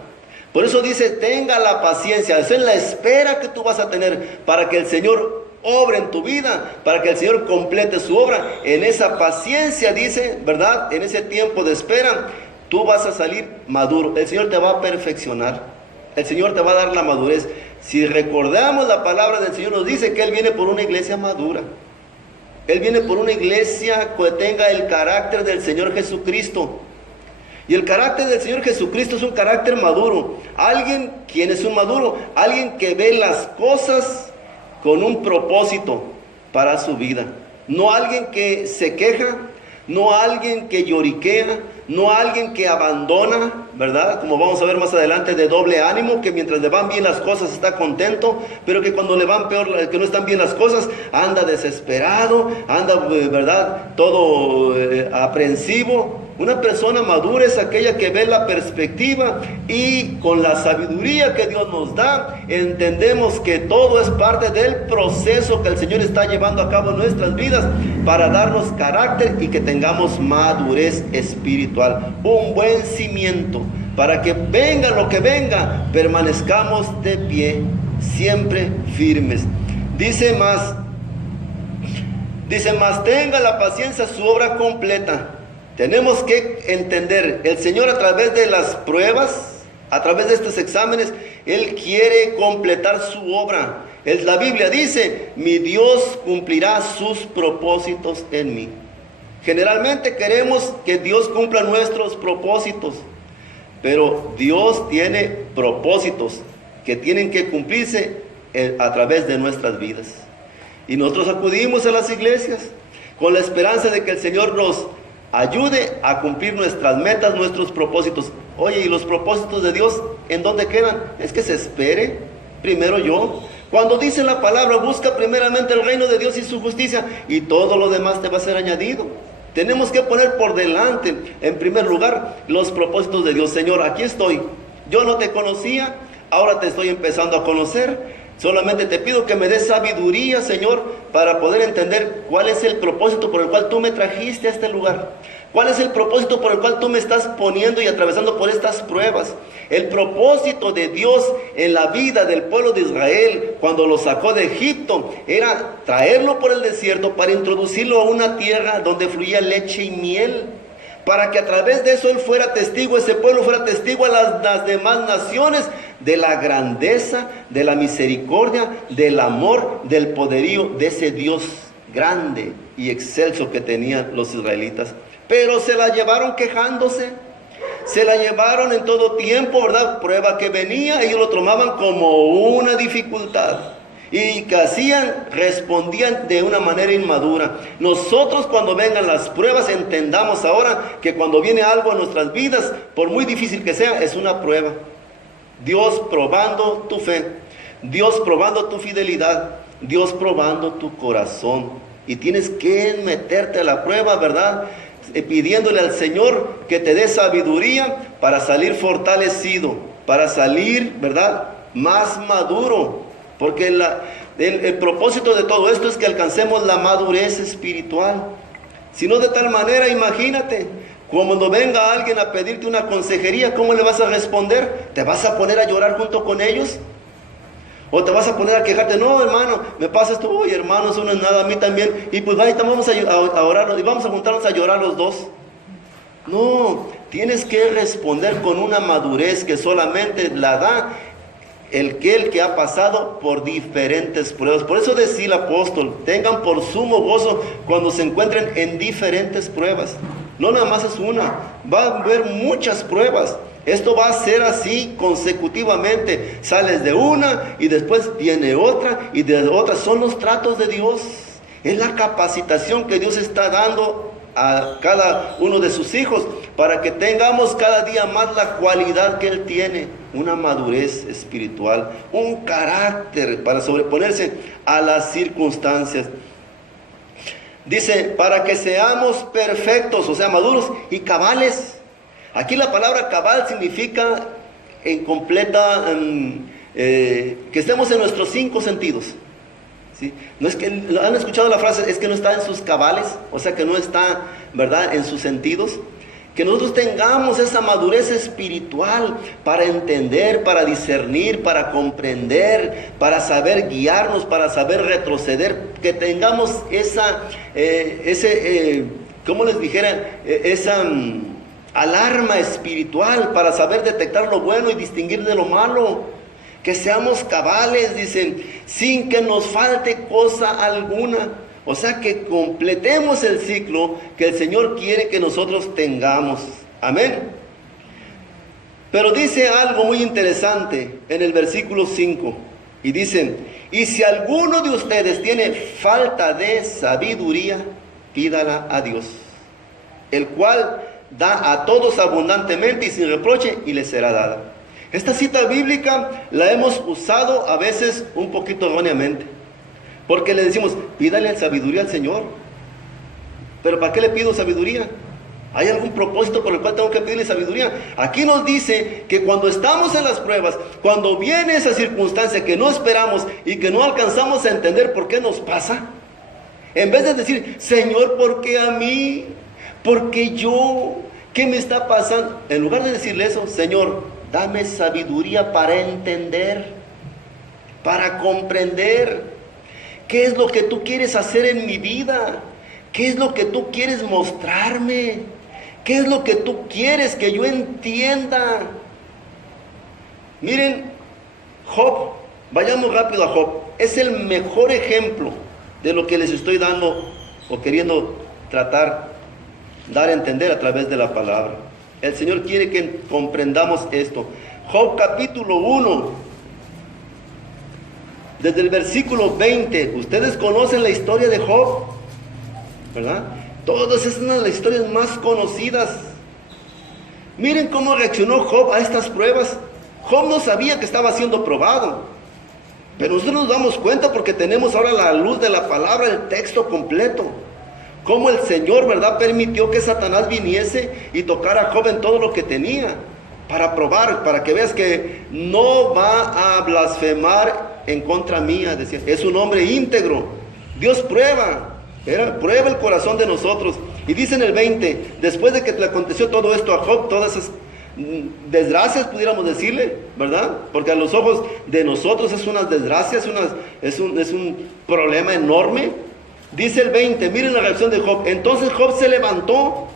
Por eso dice, tenga la paciencia. Esa es la espera que tú vas a tener para que el Señor obre en tu vida, para que el Señor complete su obra. En esa paciencia, dice, ¿verdad? En ese tiempo de espera, tú vas a salir maduro. El Señor te va a perfeccionar. El Señor te va a dar la madurez. Si recordamos la palabra del Señor, nos dice que Él viene por una iglesia madura. Él viene por una iglesia que tenga el carácter del Señor Jesucristo. Y el carácter del Señor Jesucristo es un carácter maduro. Alguien, ¿quién es un maduro? Alguien que ve las cosas con un propósito para su vida. No alguien que se queja, no alguien que lloriquea, no alguien que abandona, ¿verdad? Como vamos a ver más adelante, de doble ánimo, que mientras le van bien las cosas está contento, pero que cuando le van peor, que no están bien las cosas, anda desesperado, anda, ¿verdad? Todo aprensivo. Una persona madura es aquella que ve la perspectiva y con la sabiduría que Dios nos da, entendemos que todo es parte del proceso que el Señor está llevando a cabo en nuestras vidas para darnos carácter y que tengamos madurez espiritual, un buen cimiento, para que venga lo que venga, permanezcamos de pie, siempre firmes. Dice más, tenga la paciencia su obra completa. Tenemos que entender, el Señor a través de las pruebas, a través de estos exámenes, Él quiere completar su obra. La Biblia dice, mi Dios cumplirá sus propósitos en mí. Generalmente queremos que Dios cumpla nuestros propósitos, pero Dios tiene propósitos que tienen que cumplirse a través de nuestras vidas. Y nosotros acudimos a las iglesias con la esperanza de que el Señor nos ayude a cumplir nuestras metas, nuestros propósitos. Oye, ¿y los propósitos de Dios en dónde quedan? Es que se espere primero yo. Cuando dice la palabra, busca primeramente el reino de Dios y su justicia, y todo lo demás te va a ser añadido. Tenemos que poner por delante, en primer lugar, los propósitos de Dios. Señor, aquí estoy. Yo no te conocía, ahora te estoy empezando a conocer. Solamente te pido que me des sabiduría, Señor, para poder entender cuál es el propósito por el cual tú me trajiste a este lugar. ¿Cuál es el propósito por el cual tú me estás poniendo y atravesando por estas pruebas? El propósito de Dios en la vida del pueblo de Israel cuando lo sacó de Egipto era traerlo por el desierto para introducirlo a una tierra donde fluía leche y miel. Para que a través de eso él fuera testigo, ese pueblo fuera testigo a las demás naciones de la grandeza, de la misericordia, del amor, del poderío de ese Dios grande y excelso que tenían los israelitas. Pero se la llevaron quejándose, se la llevaron en todo tiempo, ¿verdad? Prueba que venía, ellos lo tomaban como una dificultad. Y que hacían, respondían de una manera inmadura. Nosotros cuando vengan las pruebas entendamos ahora que cuando viene algo en nuestras vidas, por muy difícil que sea, es una prueba. Dios probando tu fe, Dios probando tu fidelidad, Dios probando tu corazón. Y tienes que meterte a la prueba, ¿verdad? Pidiéndole al Señor que te dé sabiduría para salir fortalecido, para salir, ¿verdad? Más maduro. Porque el propósito de todo esto es que alcancemos la madurez espiritual. Si no, de tal manera, imagínate, cuando venga alguien a pedirte una consejería, ¿cómo le vas a responder? ¿Te vas a poner a llorar junto con ellos? ¿O te vas a poner a quejarte? No, hermano, me pasa esto. Uy, hermano, eso no es nada, a mí también. Y pues vamos a orar y vamos a juntarnos a llorar los dos. No, tienes que responder con una madurez que solamente la da el que ha pasado por diferentes pruebas. Por eso decía el apóstol, tengan por sumo gozo cuando se encuentren en diferentes pruebas. No nada más es una, va a haber muchas pruebas. Esto va a ser así consecutivamente. Sales de una y después viene otra y de otra. Son los tratos de Dios. Es la capacitación que Dios está dando a cada uno de sus hijos para que tengamos cada día más la cualidad que Él tiene, una madurez espiritual, un carácter para sobreponerse a las circunstancias. Dice, para que seamos perfectos, o sea, maduros y cabales. Aquí la palabra cabal significa en completa, que estemos en nuestros 5 sentidos. ¿sí? No es que, ¿han escuchado la frase? Es que no está en sus cabales, o sea que no está, ¿verdad?, en sus sentidos. Que nosotros tengamos esa madurez espiritual para entender, para discernir, para comprender, para saber guiarnos, para saber retroceder. Que tengamos ¿cómo les dijera? Esa alarma espiritual para saber detectar lo bueno y distinguir de lo malo. Que seamos cabales, dicen, sin que nos falte cosa alguna. O sea, que completemos el ciclo que el Señor quiere que nosotros tengamos. Amén. Pero dice algo muy interesante en el versículo 5. Y dicen, y si alguno de ustedes tiene falta de sabiduría, pídala a Dios, el cual da a todos abundantemente y sin reproche, y le será dada. Esta cita bíblica la hemos usado a veces un poquito erróneamente. Porque le decimos, pídale sabiduría al Señor. ¿Pero para qué le pido sabiduría? ¿Hay algún propósito por el cual tengo que pedirle sabiduría? Aquí nos dice que cuando estamos en las pruebas, cuando viene esa circunstancia que no esperamos y que no alcanzamos a entender por qué nos pasa, en vez de decir, Señor, ¿por qué a mí? ¿Por qué yo? ¿Qué me está pasando? En lugar de decirle eso, Señor, dame sabiduría para entender, para comprender. ¿Qué es lo que tú quieres hacer en mi vida? ¿Qué es lo que tú quieres mostrarme? ¿Qué es lo que tú quieres que yo entienda? Miren, Job, vayamos rápido a Job. Es el mejor ejemplo de lo que les estoy dando o queriendo dar a entender a través de la palabra. El Señor quiere que comprendamos esto. Job capítulo 1. Desde el versículo 20, ustedes conocen la historia de Job, ¿verdad? Todas es una de las historias más conocidas. Miren cómo reaccionó Job a estas pruebas. Job no sabía que estaba siendo probado, pero nosotros nos damos cuenta porque tenemos ahora la luz de la palabra, el texto completo. Cómo el Señor, ¿verdad?, permitió que Satanás viniese y tocara a Job en todo lo que tenía, para probar, para que veas que no va a blasfemar en contra mía, decía, es un hombre íntegro. Dios prueba el corazón de nosotros. Y dice en el 20, después de que le aconteció todo esto a Job, todas esas desgracias, pudiéramos decirle, ¿verdad? Porque a los ojos de nosotros es una desgracia, es un problema enorme. Dice el 20, miren la reacción de Job. Entonces Job se levantó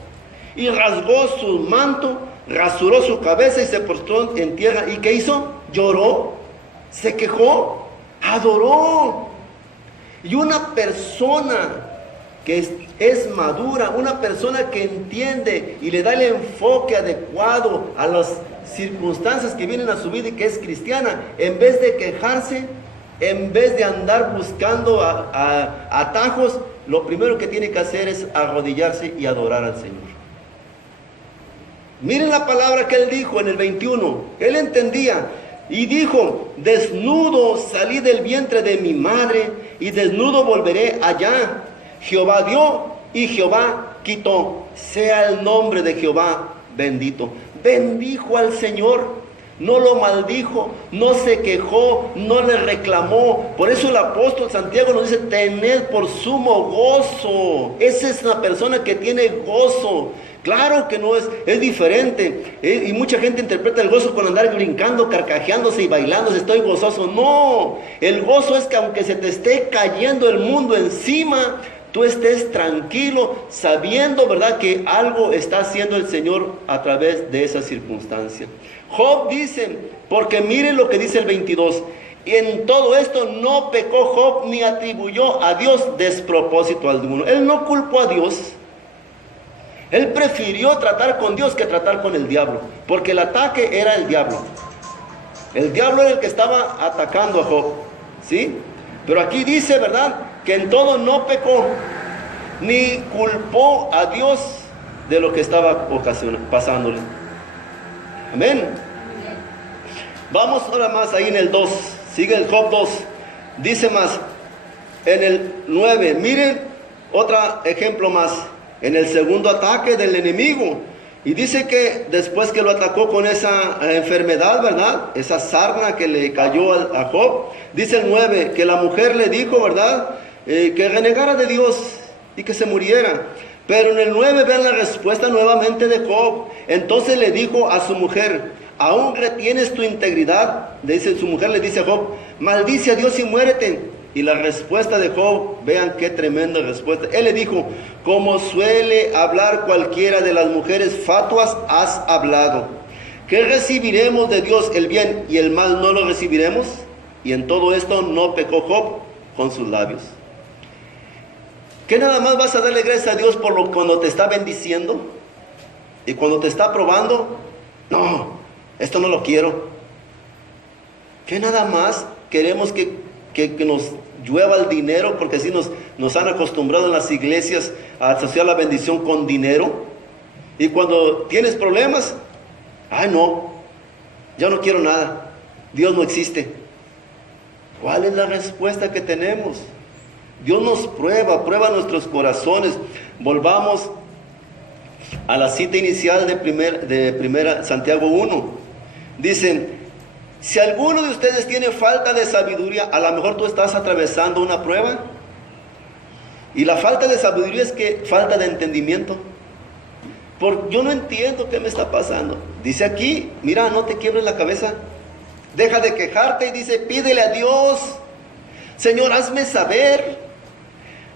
y rasgó su manto, rasuró su cabeza y se postró en tierra. ¿Y qué hizo? Lloró, se quejó, adoró. Y una persona que es madura, una persona que entiende y le da el enfoque adecuado a las circunstancias que vienen a su vida y que es cristiana, en vez de quejarse, en vez de andar buscando atajos, lo primero que tiene que hacer es arrodillarse y adorar al Señor. Miren la palabra que él dijo en el 21. Él entendía y dijo, desnudo salí del vientre de mi madre y desnudo volveré allá. Jehová dio y Jehová quitó. Sea el nombre de Jehová bendito. Bendijo al Señor. No lo maldijo, no se quejó, no le reclamó. Por eso el apóstol Santiago nos dice, tened por sumo gozo. Esa es una persona que tiene gozo. Claro que no es diferente. Y mucha gente interpreta el gozo con andar brincando, carcajeándose y bailándose. Estoy gozoso. No, el gozo es que aunque se te esté cayendo el mundo encima, tú estés tranquilo, sabiendo, ¿verdad?, que algo está haciendo el Señor a través de esa circunstancia. Job dice, porque miren lo que dice el 22, y en todo esto no pecó Job ni atribuyó a Dios despropósito alguno. Él no culpó a Dios. Él prefirió tratar con Dios que tratar con el diablo, porque el ataque era el diablo. El diablo era el que estaba atacando a Job, ¿sí? Pero aquí dice, ¿verdad?, que en todo no pecó, ni culpó a Dios de lo que estaba pasándole. Amén. Vamos ahora más ahí en el 2. Sigue el Job 2. Dice más en el 9. Miren otro ejemplo más. En el segundo ataque del enemigo, Y dice que después que lo atacó con esa enfermedad, ¿verdad? Esa sarna que le cayó a Job. Dice el 9, que la mujer le dijo, ¿verdad? Que renegara de Dios y que se muriera. Pero en el 9 ven la respuesta nuevamente de Job. Entonces le dijo a su mujer, ¿aún retienes tu integridad? Dice, su mujer le dice a Job, maldice a Dios y muérete. Y la respuesta de Job, vean qué tremenda respuesta. Él le dijo, como suele hablar cualquiera de las mujeres fatuas, has hablado. ¿Qué recibiremos de Dios? El bien y el mal no lo recibiremos. Y en todo esto no pecó Job con sus labios. ¿Qué nada más vas a darle gracias a Dios por lo cuando te está bendiciendo? Y cuando te está probando, no, esto no lo quiero. ¿Qué nada más queremos que nos llueva el dinero? Porque así nos han acostumbrado en las iglesias a asociar la bendición con dinero. Y cuando tienes problemas, ay no, ya no quiero nada, Dios no existe. ¿Cuál es la respuesta que tenemos? Dios nos prueba nuestros corazones. Volvamos a la cita inicial de primera Santiago 1. Dicen, si alguno de ustedes tiene falta de sabiduría, a lo mejor tú estás atravesando una prueba. Y la falta de sabiduría es que falta de entendimiento. Porque yo no entiendo qué me está pasando. Dice aquí, mira, no te quiebres la cabeza. Deja de quejarte y dice, pídele a Dios. Señor, hazme saber.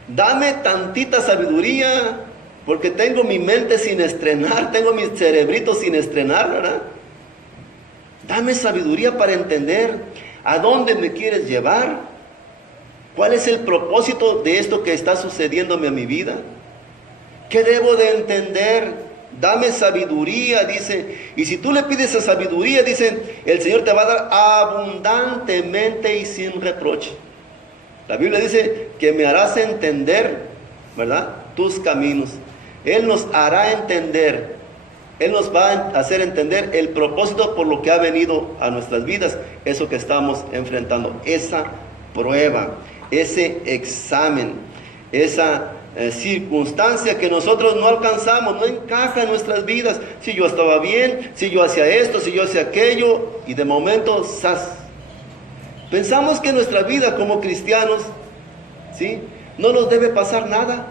Dame tantita sabiduría. Porque tengo mi mente sin estrenar. Tengo mi cerebrito sin estrenar, ¿verdad? Dame sabiduría para entender a dónde me quieres llevar. ¿Cuál es el propósito de esto que está sucediéndome a mi vida? ¿Qué debo de entender? Dame sabiduría, dice. Y si tú le pides esa sabiduría, dice, el Señor te va a dar abundantemente y sin reproche. La Biblia dice que me harás entender, ¿verdad? Tus caminos. Él nos hará entender. Él nos va a hacer entender el propósito por lo que ha venido a nuestras vidas, eso que estamos enfrentando, esa prueba, ese examen, esa circunstancia que nosotros no alcanzamos, no encaja en nuestras vidas. Si yo estaba bien, si yo hacía esto, si yo hacía aquello, y de momento, ¡zas! Pensamos que en nuestra vida como cristianos, ¿sí?, no nos debe pasar nada.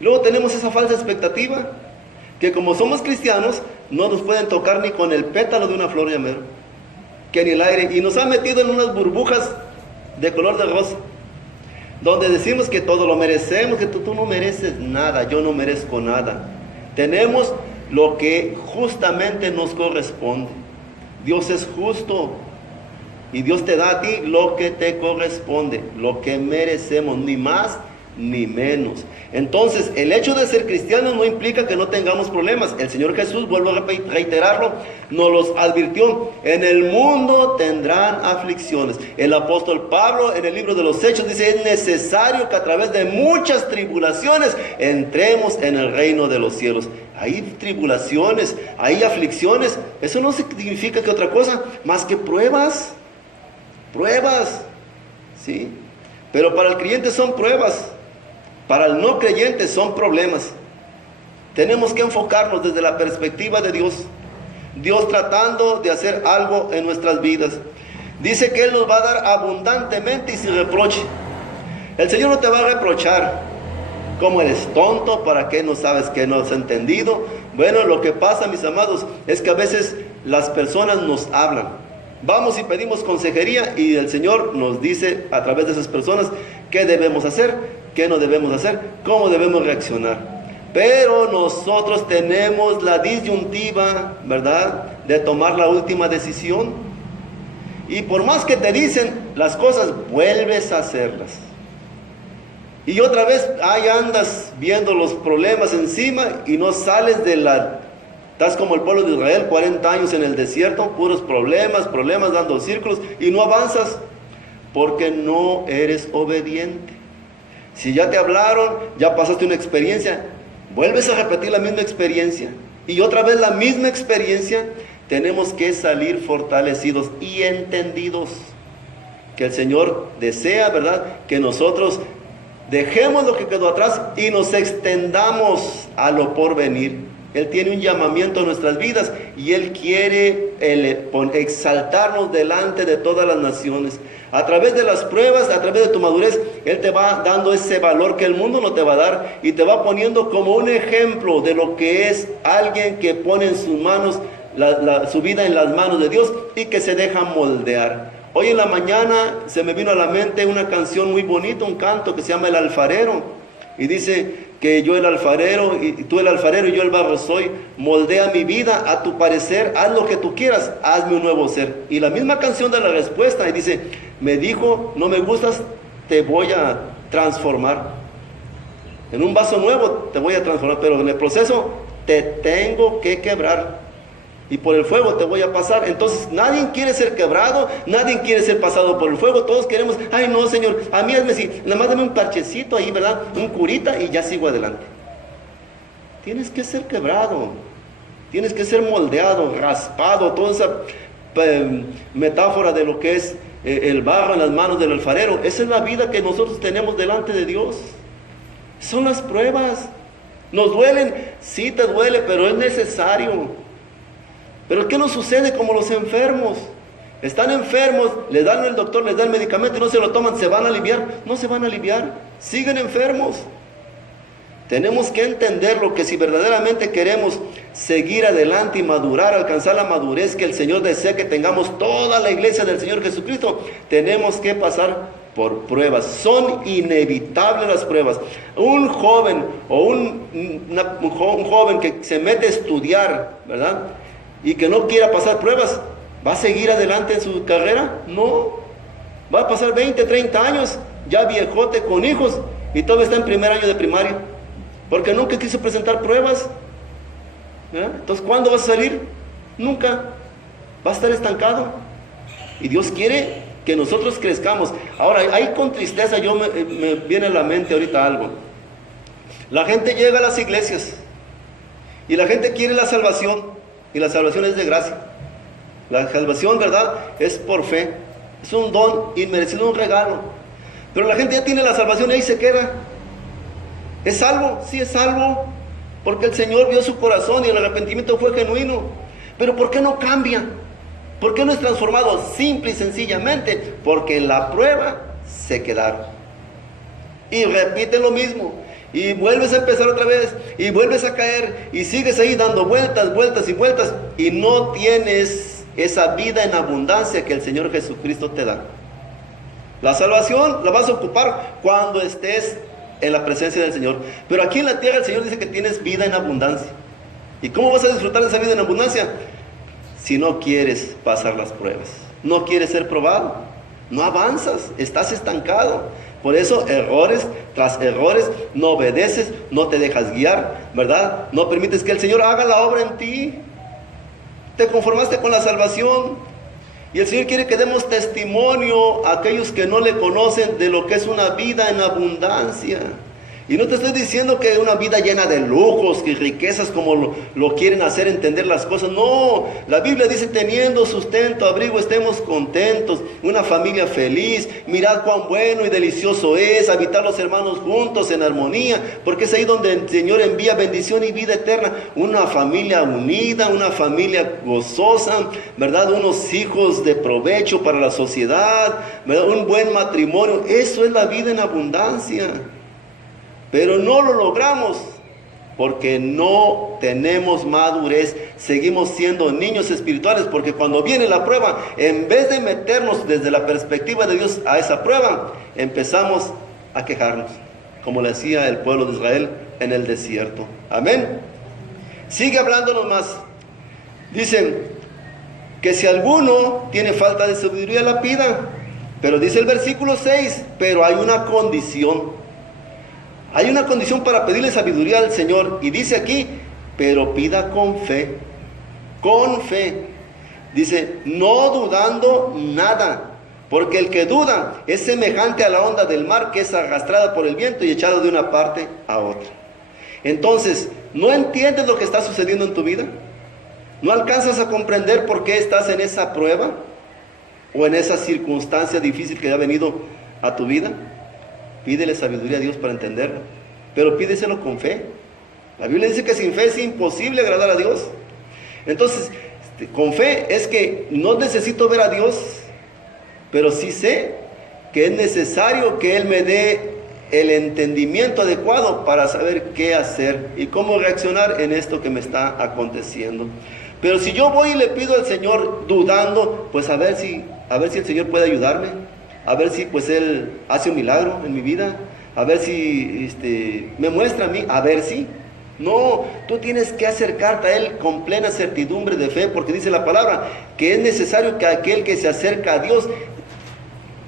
Luego tenemos esa falsa expectativa, que como somos cristianos, no nos pueden tocar ni con el pétalo de una flor llamera, que ni el aire, y nos han metido en unas burbujas de color de rosa, donde decimos que todo lo merecemos, que tú no mereces nada, yo no merezco nada. Tenemos lo que justamente nos corresponde. Dios es justo, y Dios te da a ti lo que te corresponde, lo que merecemos, ni más ni menos. Entonces, el hecho de ser cristianos no implica que no tengamos problemas. El Señor Jesús, vuelvo a reiterarlo, nos los advirtió. En el mundo tendrán aflicciones. El apóstol Pablo en el libro de los Hechos dice, es necesario que a través de muchas tribulaciones entremos en el reino de los cielos. Hay tribulaciones, hay aflicciones. Eso no significa que otra cosa más que pruebas, ¿sí? Pero para el creyente son pruebas. Para el no creyente son problemas. Tenemos que enfocarnos desde la perspectiva de Dios. Dios tratando de hacer algo en nuestras vidas. Dice que Él nos va a dar abundantemente y sin reproche. El Señor no te va a reprochar. ¿Cómo eres tonto? ¿Para qué no sabes que no has entendido? Bueno, lo que pasa, mis amados, es que a veces las personas nos hablan. Vamos y pedimos consejería y el Señor nos dice a través de esas personas qué debemos hacer, qué no debemos hacer, cómo debemos reaccionar. Pero nosotros tenemos la disyuntiva, ¿verdad?, de tomar la última decisión. Y por más que te dicen las cosas, vuelves a hacerlas. Y otra vez ahí andas viendo los problemas encima y no sales de la... Estás como el pueblo de Israel, 40 años en el desierto, puros problemas, dando círculos, y no avanzas porque no eres obediente. Si ya te hablaron, ya pasaste una experiencia, vuelves a repetir la misma experiencia, y otra vez la misma experiencia. Tenemos que salir fortalecidos y entendidos que el Señor desea, ¿verdad?, que nosotros dejemos lo que quedó atrás y nos extendamos a lo porvenir. Él tiene un llamamiento a nuestras vidas y Él quiere exaltarnos delante de todas las naciones. A través de las pruebas, a través de tu madurez, Él te va dando ese valor que el mundo no te va a dar y te va poniendo como un ejemplo de lo que es alguien que pone en sus manos su vida en las manos de Dios y que se deja moldear. Hoy en la mañana se me vino a la mente una canción muy bonita, un canto que se llama El Alfarero. Y dice que yo el alfarero, y tú el alfarero y yo el barro soy, moldea mi vida a tu parecer, haz lo que tú quieras, hazme un nuevo ser. Y la misma canción da la respuesta y dice, me dijo, no me gustas, te voy a transformar. En un vaso nuevo te voy a transformar, pero en el proceso te tengo que quebrar. Y por el fuego te voy a pasar. Entonces nadie quiere ser quebrado, nadie quiere ser pasado por el fuego. Todos queremos, ay no Señor, a mí hazme así, nada más dame un parchecito ahí, ¿verdad? Un curita y ya sigo adelante. Tienes que ser quebrado, tienes que ser moldeado, raspado. Toda esa metáfora de lo que es el barro en las manos del alfarero. Esa es la vida que nosotros tenemos delante de Dios. Son las pruebas. ¿Nos duelen? Sí te duele, pero es necesario. Pero ¿qué nos sucede como los enfermos? Están enfermos, les dan el doctor, les da el medicamento y no se lo toman, ¿se van a aliviar? No se van a aliviar, siguen enfermos. Tenemos que entenderlo, que si verdaderamente queremos seguir adelante y madurar, alcanzar la madurez que el Señor desea que tengamos toda la iglesia del Señor Jesucristo, tenemos que pasar por pruebas. Son inevitables las pruebas. Un joven o un joven que se mete a estudiar, ¿verdad?, y que no quiera pasar pruebas, ¿va a seguir adelante en su carrera? No. Va a pasar 20, 30 años, ya viejote con hijos, y todavía está en primer año de primaria, porque nunca quiso presentar pruebas. Entonces, ¿cuándo va a salir? Nunca. Va a estar estancado. Y Dios quiere que nosotros crezcamos. Ahora, ahí con tristeza me viene a la mente ahorita algo. La gente llega a las iglesias, y la gente quiere la salvación. Y la salvación es de gracia. La salvación, ¿verdad?, es por fe. Es un don inmerecido, un regalo. Pero la gente ya tiene la salvación y ahí se queda. ¿Es salvo? Sí, es salvo. Porque el Señor vio su corazón y el arrepentimiento fue genuino. Pero ¿por qué no cambia? ¿Por qué no es transformado? Simple y sencillamente porque en la prueba se quedaron. Y repite lo mismo. Y vuelves a empezar otra vez, y vuelves a caer, y sigues ahí dando vueltas, vueltas y vueltas, y no tienes esa vida en abundancia que el Señor Jesucristo te da. La salvación la vas a ocupar cuando estés en la presencia del Señor. Pero aquí en la tierra el Señor dice que tienes vida en abundancia. ¿Y cómo vas a disfrutar de esa vida en abundancia? Si no quieres pasar las pruebas, no quieres ser probado, no avanzas, estás estancado. Por eso, errores tras errores, no obedeces, no te dejas guiar, ¿verdad? No permites que el Señor haga la obra en ti. Te conformaste con la salvación. Y el Señor quiere que demos testimonio a aquellos que no le conocen de lo que es una vida en abundancia. Y no te estoy diciendo que una vida llena de lujos y riquezas como lo quieren hacer entender las cosas. No, la Biblia dice, teniendo sustento, abrigo, estemos contentos, una familia feliz, mirad cuán bueno y delicioso es habitar los hermanos juntos en armonía, porque es ahí donde el Señor envía bendición y vida eterna. Una familia unida, una familia gozosa, ¿verdad? Unos hijos de provecho para la sociedad, ¿verdad? Un buen matrimonio. Eso es la vida en abundancia. Pero no lo logramos porque no tenemos madurez, seguimos siendo niños espirituales, porque cuando viene la prueba, en vez de meternos desde la perspectiva de Dios a esa prueba, empezamos a quejarnos, como le hacía el pueblo de Israel en el desierto. Amén. Sigue hablándonos más. Dicen que si alguno tiene falta de sabiduría, la pida. Pero dice el versículo 6, pero hay una condición. Hay una condición para pedirle sabiduría al Señor. Y dice aquí, pero pida con fe. Con fe. Dice, no dudando nada. Porque el que duda es semejante a la onda del mar que es arrastrada por el viento y echada de una parte a otra. Entonces, ¿no entiendes lo que está sucediendo en tu vida? ¿No alcanzas a comprender por qué estás en esa prueba? ¿O en esa circunstancia difícil que ha venido a tu vida? Pídele sabiduría a Dios para entenderlo, pero pídeselo con fe. La Biblia dice que sin fe es imposible agradar a Dios. Entonces, con fe es que no necesito ver a Dios, pero sí sé que es necesario que Él me dé el entendimiento adecuado para saber qué hacer y cómo reaccionar en esto que me está aconteciendo. Pero si yo voy y le pido al Señor dudando, pues a ver si el Señor puede ayudarme, a ver si pues Él hace un milagro en mi vida, a ver si me muestra a mí, a ver si. No, tú tienes que acercarte a Él con plena certidumbre de fe, porque dice la palabra que es necesario que aquel que se acerca a Dios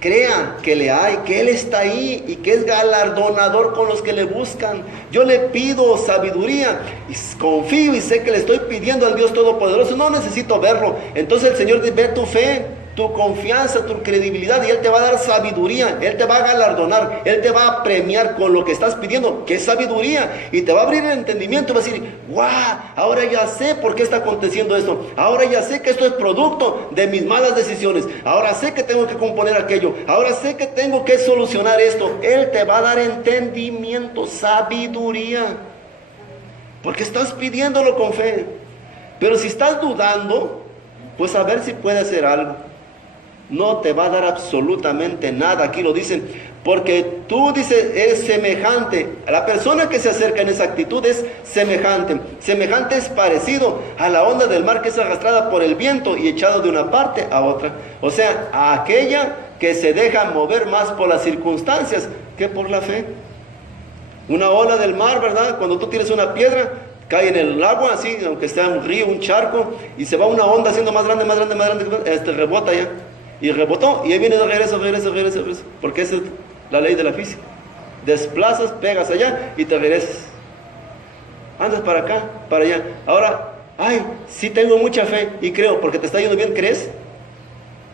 crea que le hay, que Él está ahí y que es galardonador con los que le buscan. Yo le pido sabiduría y confío y sé que le estoy pidiendo al Dios Todopoderoso. No necesito verlo. Entonces el Señor ve tu fe, tu confianza, tu credibilidad, y Él te va a dar sabiduría. Él te va a galardonar, Él te va a premiar con lo que estás pidiendo, que es sabiduría, y te va a abrir el entendimiento. Va a decir, ¡guau! Ahora ya sé por qué está aconteciendo esto. Ahora ya sé que esto es producto de mis malas decisiones. Ahora sé que tengo que componer aquello. Ahora sé que tengo que solucionar esto. Él te va a dar entendimiento, sabiduría, porque estás pidiéndolo con fe. Pero si estás dudando, pues a ver si puede hacer algo. No te va a dar absolutamente nada. Aquí lo dicen, porque tú, dices, eres semejante. La persona que se acerca en esa actitud es semejante. Semejante es parecido a la onda del mar que es arrastrada por el viento y echado de una parte a otra. O sea, a aquella que se deja mover más por las circunstancias que por la fe. Una ola del mar, ¿verdad? Cuando tú tienes una piedra, cae en el agua, así, aunque esté un río, un charco, y se va una onda haciendo más grande, rebota ya. Y rebotó, y ahí viene de regreso, porque esa es la ley de la física. Desplazas, pegas allá y te regresas. Andas para acá, para allá. Ahora, sí tengo mucha fe y creo, porque te está yendo bien, ¿crees?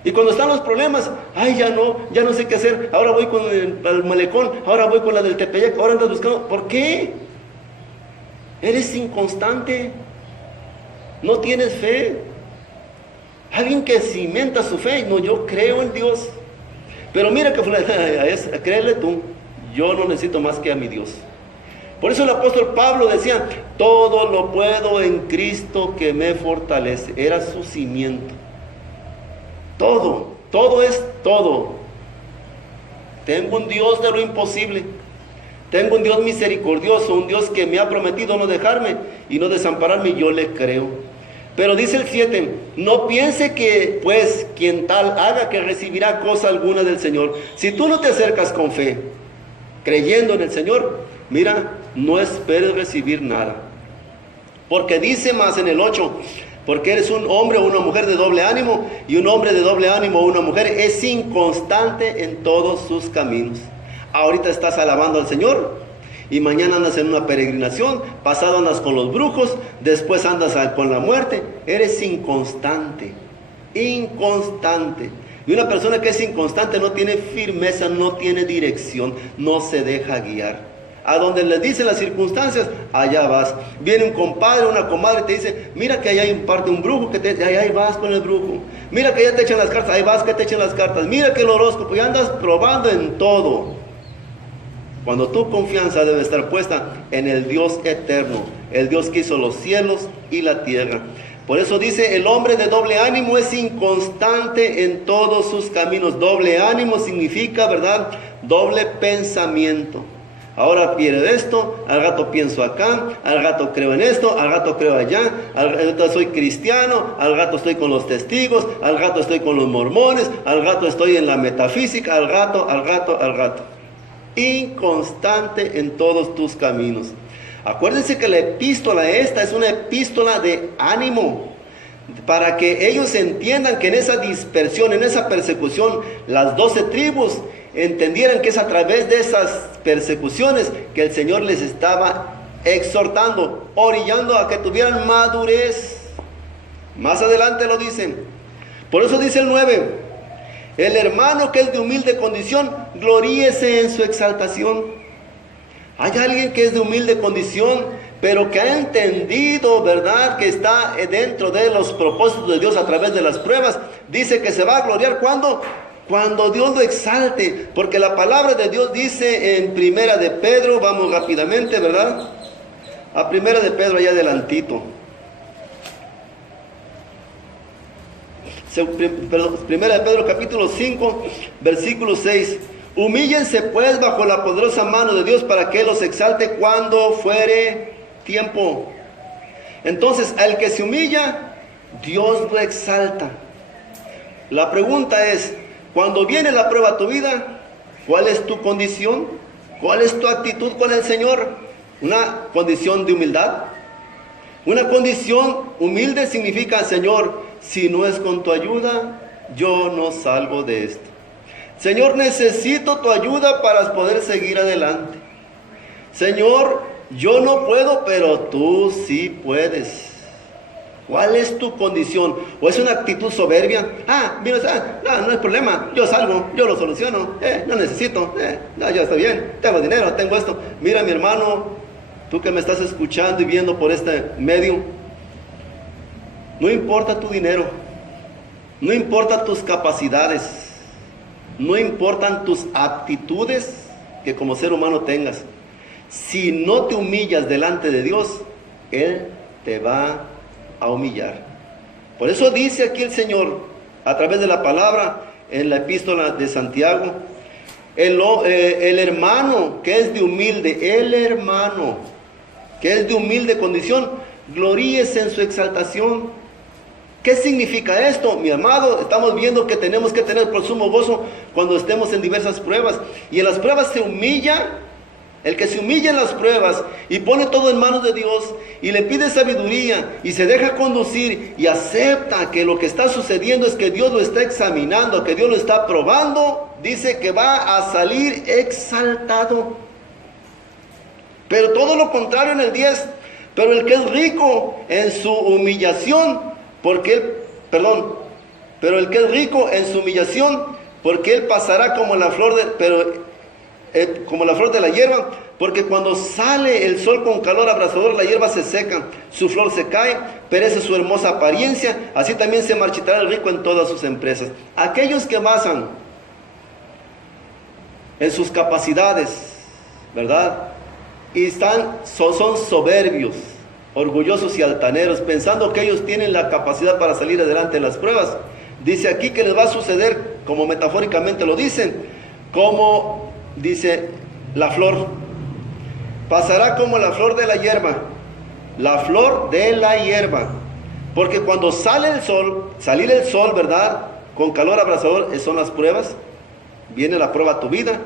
Y cuando están los problemas, ya no sé qué hacer. Ahora voy con el malecón, ahora voy con la del Tepeyac, ahora andas buscando. ¿Por qué? Eres inconstante, no tienes fe. Alguien que cimenta su fe, no, yo creo en Dios. Pero mira que créele tú, yo no necesito más que a mi Dios. Por eso el apóstol Pablo decía, todo lo puedo en Cristo que me fortalece. Era su cimiento. Todo es todo. Tengo un Dios de lo imposible. Tengo un Dios misericordioso, un Dios que me ha prometido no dejarme y no desampararme, y yo le creo. Pero dice el 7, no piense que pues quien tal haga que recibirá cosa alguna del Señor. Si tú no te acercas con fe, creyendo en el Señor, mira, no esperes recibir nada. Porque dice más en el 8, porque eres un hombre o una mujer de doble ánimo, y un hombre de doble ánimo o una mujer es inconstante en todos sus caminos. Ahorita estás alabando al Señor, y mañana andas en una peregrinación, pasado andas con los brujos, después andas con la muerte. Eres inconstante. Y una persona que es inconstante no tiene firmeza, no tiene dirección, no se deja guiar. A donde le dicen las circunstancias, allá vas. Viene un compadre, una comadre, te dice, mira que allá hay un brujo, ahí vas con el brujo. Mira que allá te echan las cartas, ahí vas que te echan las cartas. Mira que el horóscopo, ya andas probando en todo. Cuando tu confianza debe estar puesta en el Dios eterno, el Dios que hizo los cielos y la tierra. Por eso dice, el hombre de doble ánimo es inconstante en todos sus caminos. Doble ánimo significa, ¿verdad?, doble pensamiento. Ahora quiero esto, al rato pienso acá, al rato creo en esto, al rato creo allá, al rato soy cristiano, al rato estoy con los testigos, al rato estoy con los mormones, al rato estoy en la metafísica, al rato. Inconstante en todos tus caminos. Acuérdense que la epístola esta es una epístola de ánimo, para que ellos entiendan que en esa dispersión, en esa persecución, las 12 tribus entendieran que es a través de esas persecuciones que el Señor les estaba exhortando, orillando a que tuvieran madurez. Más adelante lo dicen. Por eso dice el 9, el hermano que es de humilde condición, gloríese en su exaltación. Hay alguien que es de humilde condición, pero que ha entendido, ¿verdad?, que está dentro de los propósitos de Dios a través de las pruebas. Dice que se va a gloriar cuando Dios lo exalte, porque la palabra de Dios dice en Primera de Pedro, vamos rápidamente, ¿verdad? a Primera de Pedro, allá adelantito. Primera de Pedro, capítulo 5, versículo 6. Humíllense pues bajo la poderosa mano de Dios para que Él los exalte cuando fuere tiempo. Entonces, al que se humilla, Dios lo exalta. La pregunta es, cuando viene la prueba a tu vida, ¿cuál es tu condición? ¿Cuál es tu actitud con el Señor? Una condición de humildad. Una condición humilde significa, Señor, si no es con tu ayuda, yo no salgo de esto. Señor, necesito tu ayuda para poder seguir adelante. Señor, yo no puedo, pero tú sí puedes. ¿Cuál es tu condición? ¿O es una actitud soberbia? Mira, no hay problema, yo salgo, yo lo soluciono, no necesito, ya está bien, tengo dinero, tengo esto. Mira, mi hermano, tú que me estás escuchando y viendo por este medio, no importa tu dinero, no importa tus capacidades, no importan tus aptitudes que como ser humano tengas. Si no te humillas delante de Dios, Él te va a humillar. Por eso dice aquí el Señor, a través de la palabra, en la epístola de Santiago, el hermano que es de humilde, el hermano que es de humilde condición, gloríese en su exaltación. ¿Qué significa esto, mi amado? Estamos viendo que tenemos que tener por sumo gozo cuando estemos en diversas pruebas. Y en las pruebas se humilla. El que se humilla en las pruebas y pone todo en manos de Dios y le pide sabiduría y se deja conducir y acepta que lo que está sucediendo es que Dios lo está examinando, que Dios lo está probando, dice que va a salir exaltado. Pero todo lo contrario en el 10, pero el que es rico en su humillación, pero el que es rico en su humillación, porque él pasará como la flor de la hierba, porque cuando sale el sol con calor abrasador, la hierba se seca, su flor se cae, perece su hermosa apariencia, así también se marchitará el rico en todas sus empresas. Aquellos que basan en sus capacidades, ¿verdad? Y son soberbios, orgullosos y altaneros, pensando que ellos tienen la capacidad para salir adelante en las pruebas. Dice aquí que les va a suceder, como metafóricamente lo dicen, como dice la flor, pasará como la flor de la hierba, la flor de la hierba, porque cuando salir el sol, ¿verdad? Con calor abrasador, son las pruebas, viene la prueba a tu vida,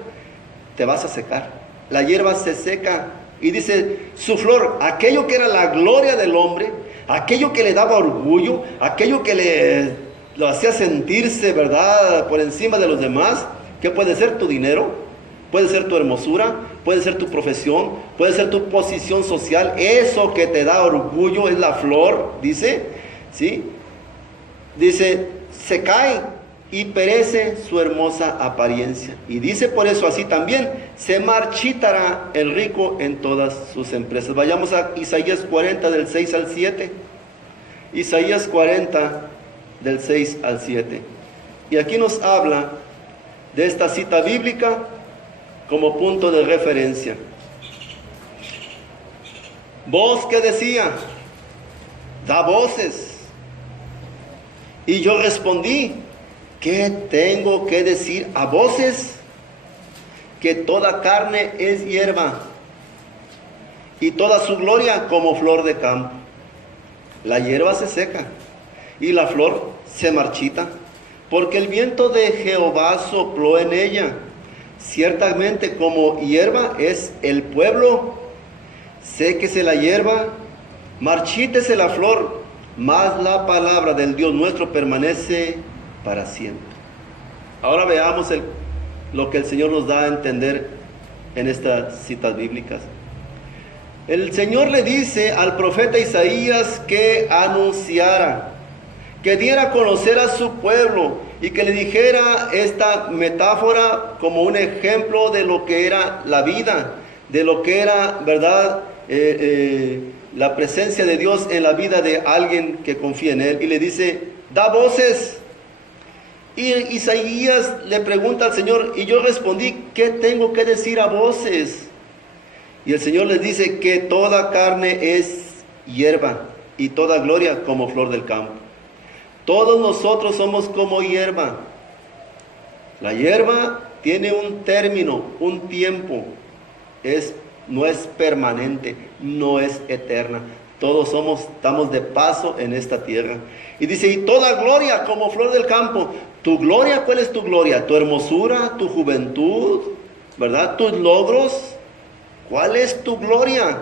te vas a secar, la hierba se seca, y dice, su flor, aquello que era la gloria del hombre, aquello que le daba orgullo, aquello que lo hacía sentirse, ¿verdad?, por encima de los demás, ¿qué puede ser? Tu dinero, puede ser tu hermosura, puede ser tu profesión, puede ser tu posición social, eso que te da orgullo es la flor, dice, ¿sí? Dice, se cae y perece su hermosa apariencia. Y dice por eso así también, se marchitará el rico en todas sus empresas. Vayamos a Isaías 40 del 6 al 7. Isaías 40 del 6 al 7. Y aquí nos habla de esta cita bíblica como punto de referencia. Voz que decía, da voces. Y yo respondí, ¿qué tengo que decir a voces? Que toda carne es hierba y toda su gloria como flor de campo. La hierba se seca y la flor se marchita, porque el viento de Jehová sopló en ella. Ciertamente como hierba es el pueblo, séquese la hierba, marchítese la flor, mas la palabra del Dios nuestro permanece para siempre. Ahora veamos lo que el Señor nos da a entender en estas citas bíblicas. El Señor le dice al profeta Isaías que anunciara, que diera a conocer a su pueblo y que le dijera esta metáfora como un ejemplo de lo que era la vida, de lo que era, ¿verdad?, la presencia de Dios en la vida de alguien que confía en Él. Y le dice, da voces. Y Isaías le pregunta al Señor, y yo respondí, ¿qué tengo que decir a voces? Y el Señor les dice que toda carne es hierba y toda gloria como flor del campo. Todos nosotros somos como hierba. La hierba tiene un término, un tiempo. No es permanente, no es eterna. Todos estamos de paso en esta tierra. Y dice, y toda gloria como flor del campo. ¿Tu gloria? ¿Cuál es tu gloria? ¿Tu hermosura? ¿Tu juventud? ¿Verdad? ¿Tus logros? ¿Cuál es tu gloria?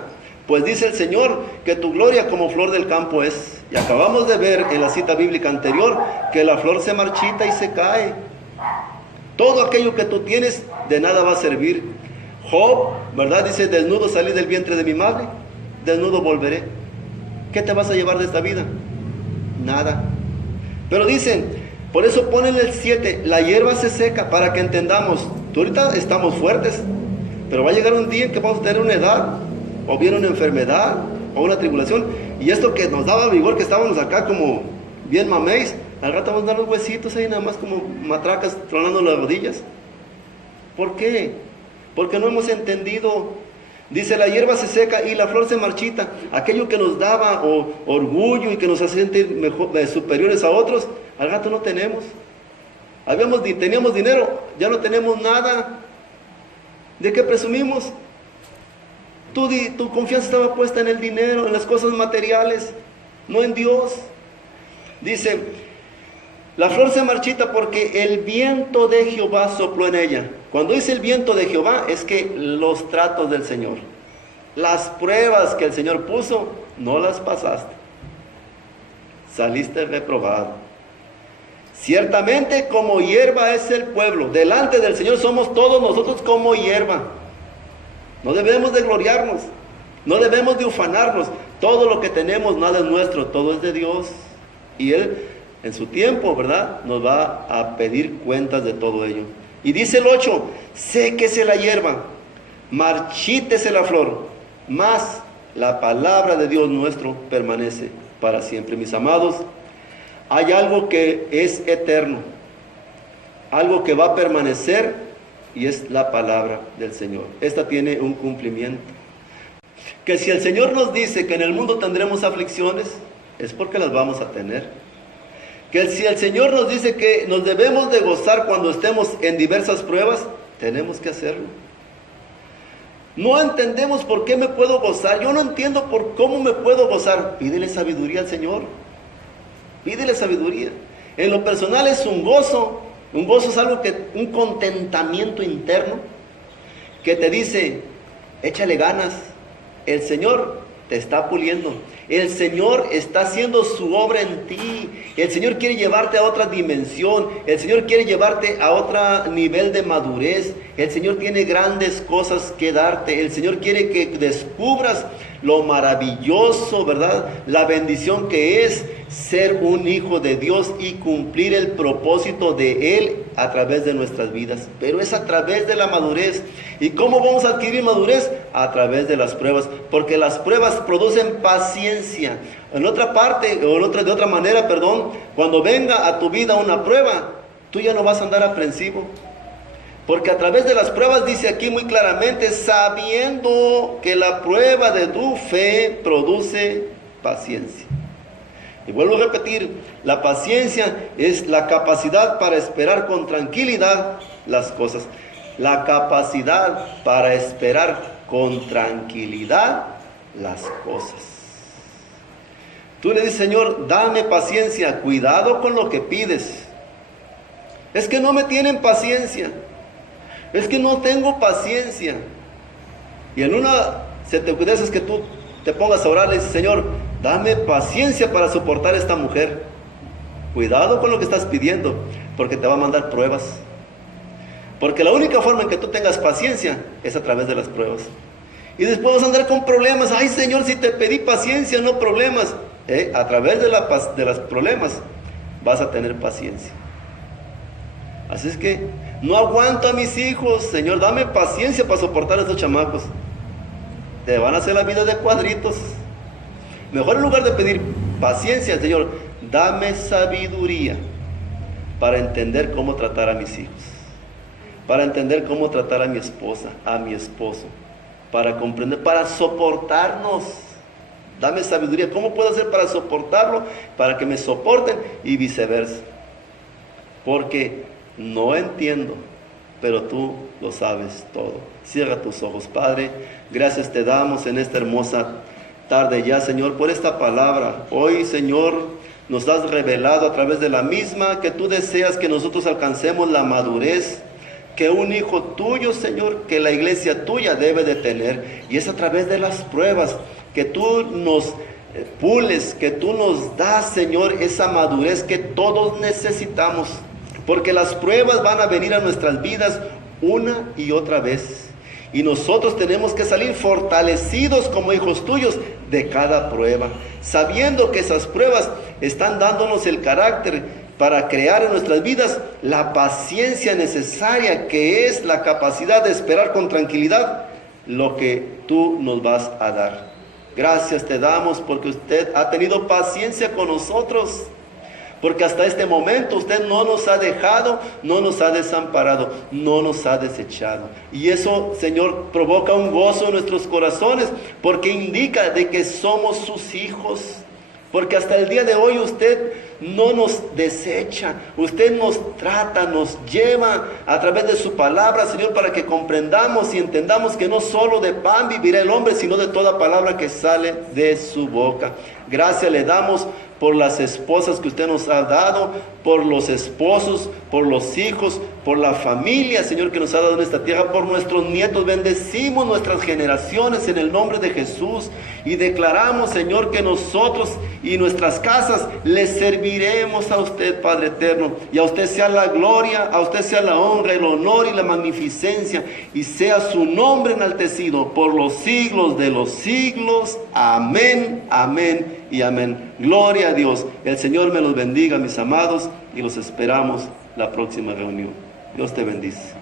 Pues dice el Señor que tu gloria como flor del campo es. Y acabamos de ver en la cita bíblica anterior que la flor se marchita y se cae. Todo aquello que tú tienes de nada va a servir. Job, ¿verdad? Dice, desnudo salí del vientre de mi madre, desnudo volveré. ¿Qué te vas a llevar de esta vida? Nada. Pero dicen, por eso ponen el 7, la hierba se seca, para que entendamos. Tú ahorita estamos fuertes, pero va a llegar un día en que vamos a tener una edad, o bien una enfermedad, o una tribulación, y esto que nos daba vigor, que estábamos acá como bien mameis, al rato vamos a dar los huesitos ahí nada más como matracas tronando las rodillas. ¿Por qué? Porque no hemos entendido. Dice, la hierba se seca y la flor se marchita. Aquello que nos daba orgullo y que nos hace sentir superiores a otros, al rato no tenemos. Teníamos dinero, ya no tenemos nada. ¿De qué presumimos? Tu confianza estaba puesta en el dinero, en las cosas materiales, no en Dios. Dice, la flor se marchita porque el viento de Jehová sopló en ella. Cuando dice el viento de Jehová, es que los tratos del Señor, las pruebas que el Señor puso, no las pasaste. Saliste reprobado. Ciertamente como hierba es el pueblo. Delante del Señor somos todos nosotros como hierba. No debemos de gloriarnos, no debemos de ufanarnos. Todo lo que tenemos, nada es nuestro, todo es de Dios. Y Él, en su tiempo, ¿verdad?, nos va a pedir cuentas de todo ello. Y dice el 8, séquese la hierba, marchítese la flor, mas la palabra de Dios nuestro permanece para siempre. Mis amados, hay algo que es eterno, algo que va a permanecer, y es la palabra del Señor. Esta tiene un cumplimiento. Que si el Señor nos dice que en el mundo tendremos aflicciones, es porque las vamos a tener. Que si el Señor nos dice que nos debemos de gozar cuando estemos en diversas pruebas, tenemos que hacerlo. No entendemos por qué me puedo gozar. Yo no entiendo por cómo me puedo gozar. Pídele sabiduría al Señor. Pídele sabiduría. En lo personal es un gozo. Un gozo es algo un contentamiento interno que te dice, échale ganas. El Señor te está puliendo. El Señor está haciendo su obra en ti. El Señor quiere llevarte a otra dimensión. El Señor quiere llevarte a otro nivel de madurez. El Señor tiene grandes cosas que darte. El Señor quiere que descubras lo maravilloso, ¿verdad? La bendición que es ser un hijo de Dios y cumplir el propósito de Él a través de nuestras vidas. Pero es a través de la madurez. ¿Y cómo vamos a adquirir madurez? A través de las pruebas. Porque las pruebas producen paciencia. En otra parte, o de otra manera, cuando venga a tu vida una prueba, tú ya no vas a andar aprensivo. Porque a través de las pruebas dice aquí muy claramente, sabiendo que la prueba de tu fe produce paciencia. Y vuelvo a repetir, la paciencia es la capacidad para esperar con tranquilidad las cosas. La capacidad para esperar con tranquilidad las cosas. Tú le dices, Señor, dame paciencia, cuidado con lo que pides. Es que no me tienen paciencia. Es que no tengo paciencia. Y en una de esas que tú te pongas a orar, le dices, Señor, dame paciencia para soportar a esta mujer. Cuidado con lo que estás pidiendo, porque te va a mandar pruebas. Porque la única forma en que tú tengas paciencia es a través de las pruebas. Y después vas a andar con problemas. Ay, Señor, si te pedí paciencia, no problemas. A través de los problemas vas a tener paciencia. Así es que no aguanto a mis hijos. Señor, dame paciencia para soportar a estos chamacos. Te van a hacer la vida de cuadritos. Mejor en lugar de pedir paciencia al Señor, dame sabiduría para entender cómo tratar a mis hijos, para entender cómo tratar a mi esposa, a mi esposo. para comprender, para soportarnos. Dame sabiduría. ¿Cómo puedo hacer para soportarlo? Para que me soporten y viceversa. Porque no entiendo, pero tú lo sabes todo. Cierra tus ojos, Padre. Gracias te damos en esta hermosa tarde ya, Señor, por esta palabra. Hoy, Señor, nos has revelado a través de la misma que tú deseas que nosotros alcancemos la madurez que un hijo tuyo, Señor, que la iglesia tuya debe de tener. Y es a través de las pruebas que tú nos pules, que tú nos das, Señor, esa madurez que todos necesitamos. Porque las pruebas van a venir a nuestras vidas una y otra vez. Y nosotros tenemos que salir fortalecidos como hijos tuyos de cada prueba, sabiendo que esas pruebas están dándonos el carácter para crear en nuestras vidas la paciencia necesaria, que es la capacidad de esperar con tranquilidad lo que tú nos vas a dar. Gracias te damos porque usted ha tenido paciencia con nosotros. Porque hasta este momento usted no nos ha dejado, no nos ha desamparado, no nos ha desechado. Y eso, Señor, provoca un gozo en nuestros corazones, porque indica de que somos sus hijos. Porque hasta el día de hoy usted no nos desecha, usted nos trata, nos lleva a través de su palabra, Señor, para que comprendamos y entendamos que no solo de pan vivirá el hombre, sino de toda palabra que sale de su boca. Gracias le damos por las esposas que usted nos ha dado, por los esposos, por los hijos, por la familia, Señor, que nos ha dado en esta tierra, por nuestros nietos. Bendecimos nuestras generaciones en el nombre de Jesús y declaramos, Señor, que nosotros y nuestras casas le serviremos a usted, Padre eterno, y a usted sea la gloria, a usted sea la honra, el honor y la magnificencia, y sea su nombre enaltecido por los siglos de los siglos. Amén, amén y amén. Gloria a Dios. El Señor me los bendiga, mis amados, y los esperamos la próxima reunión. Dios te bendice.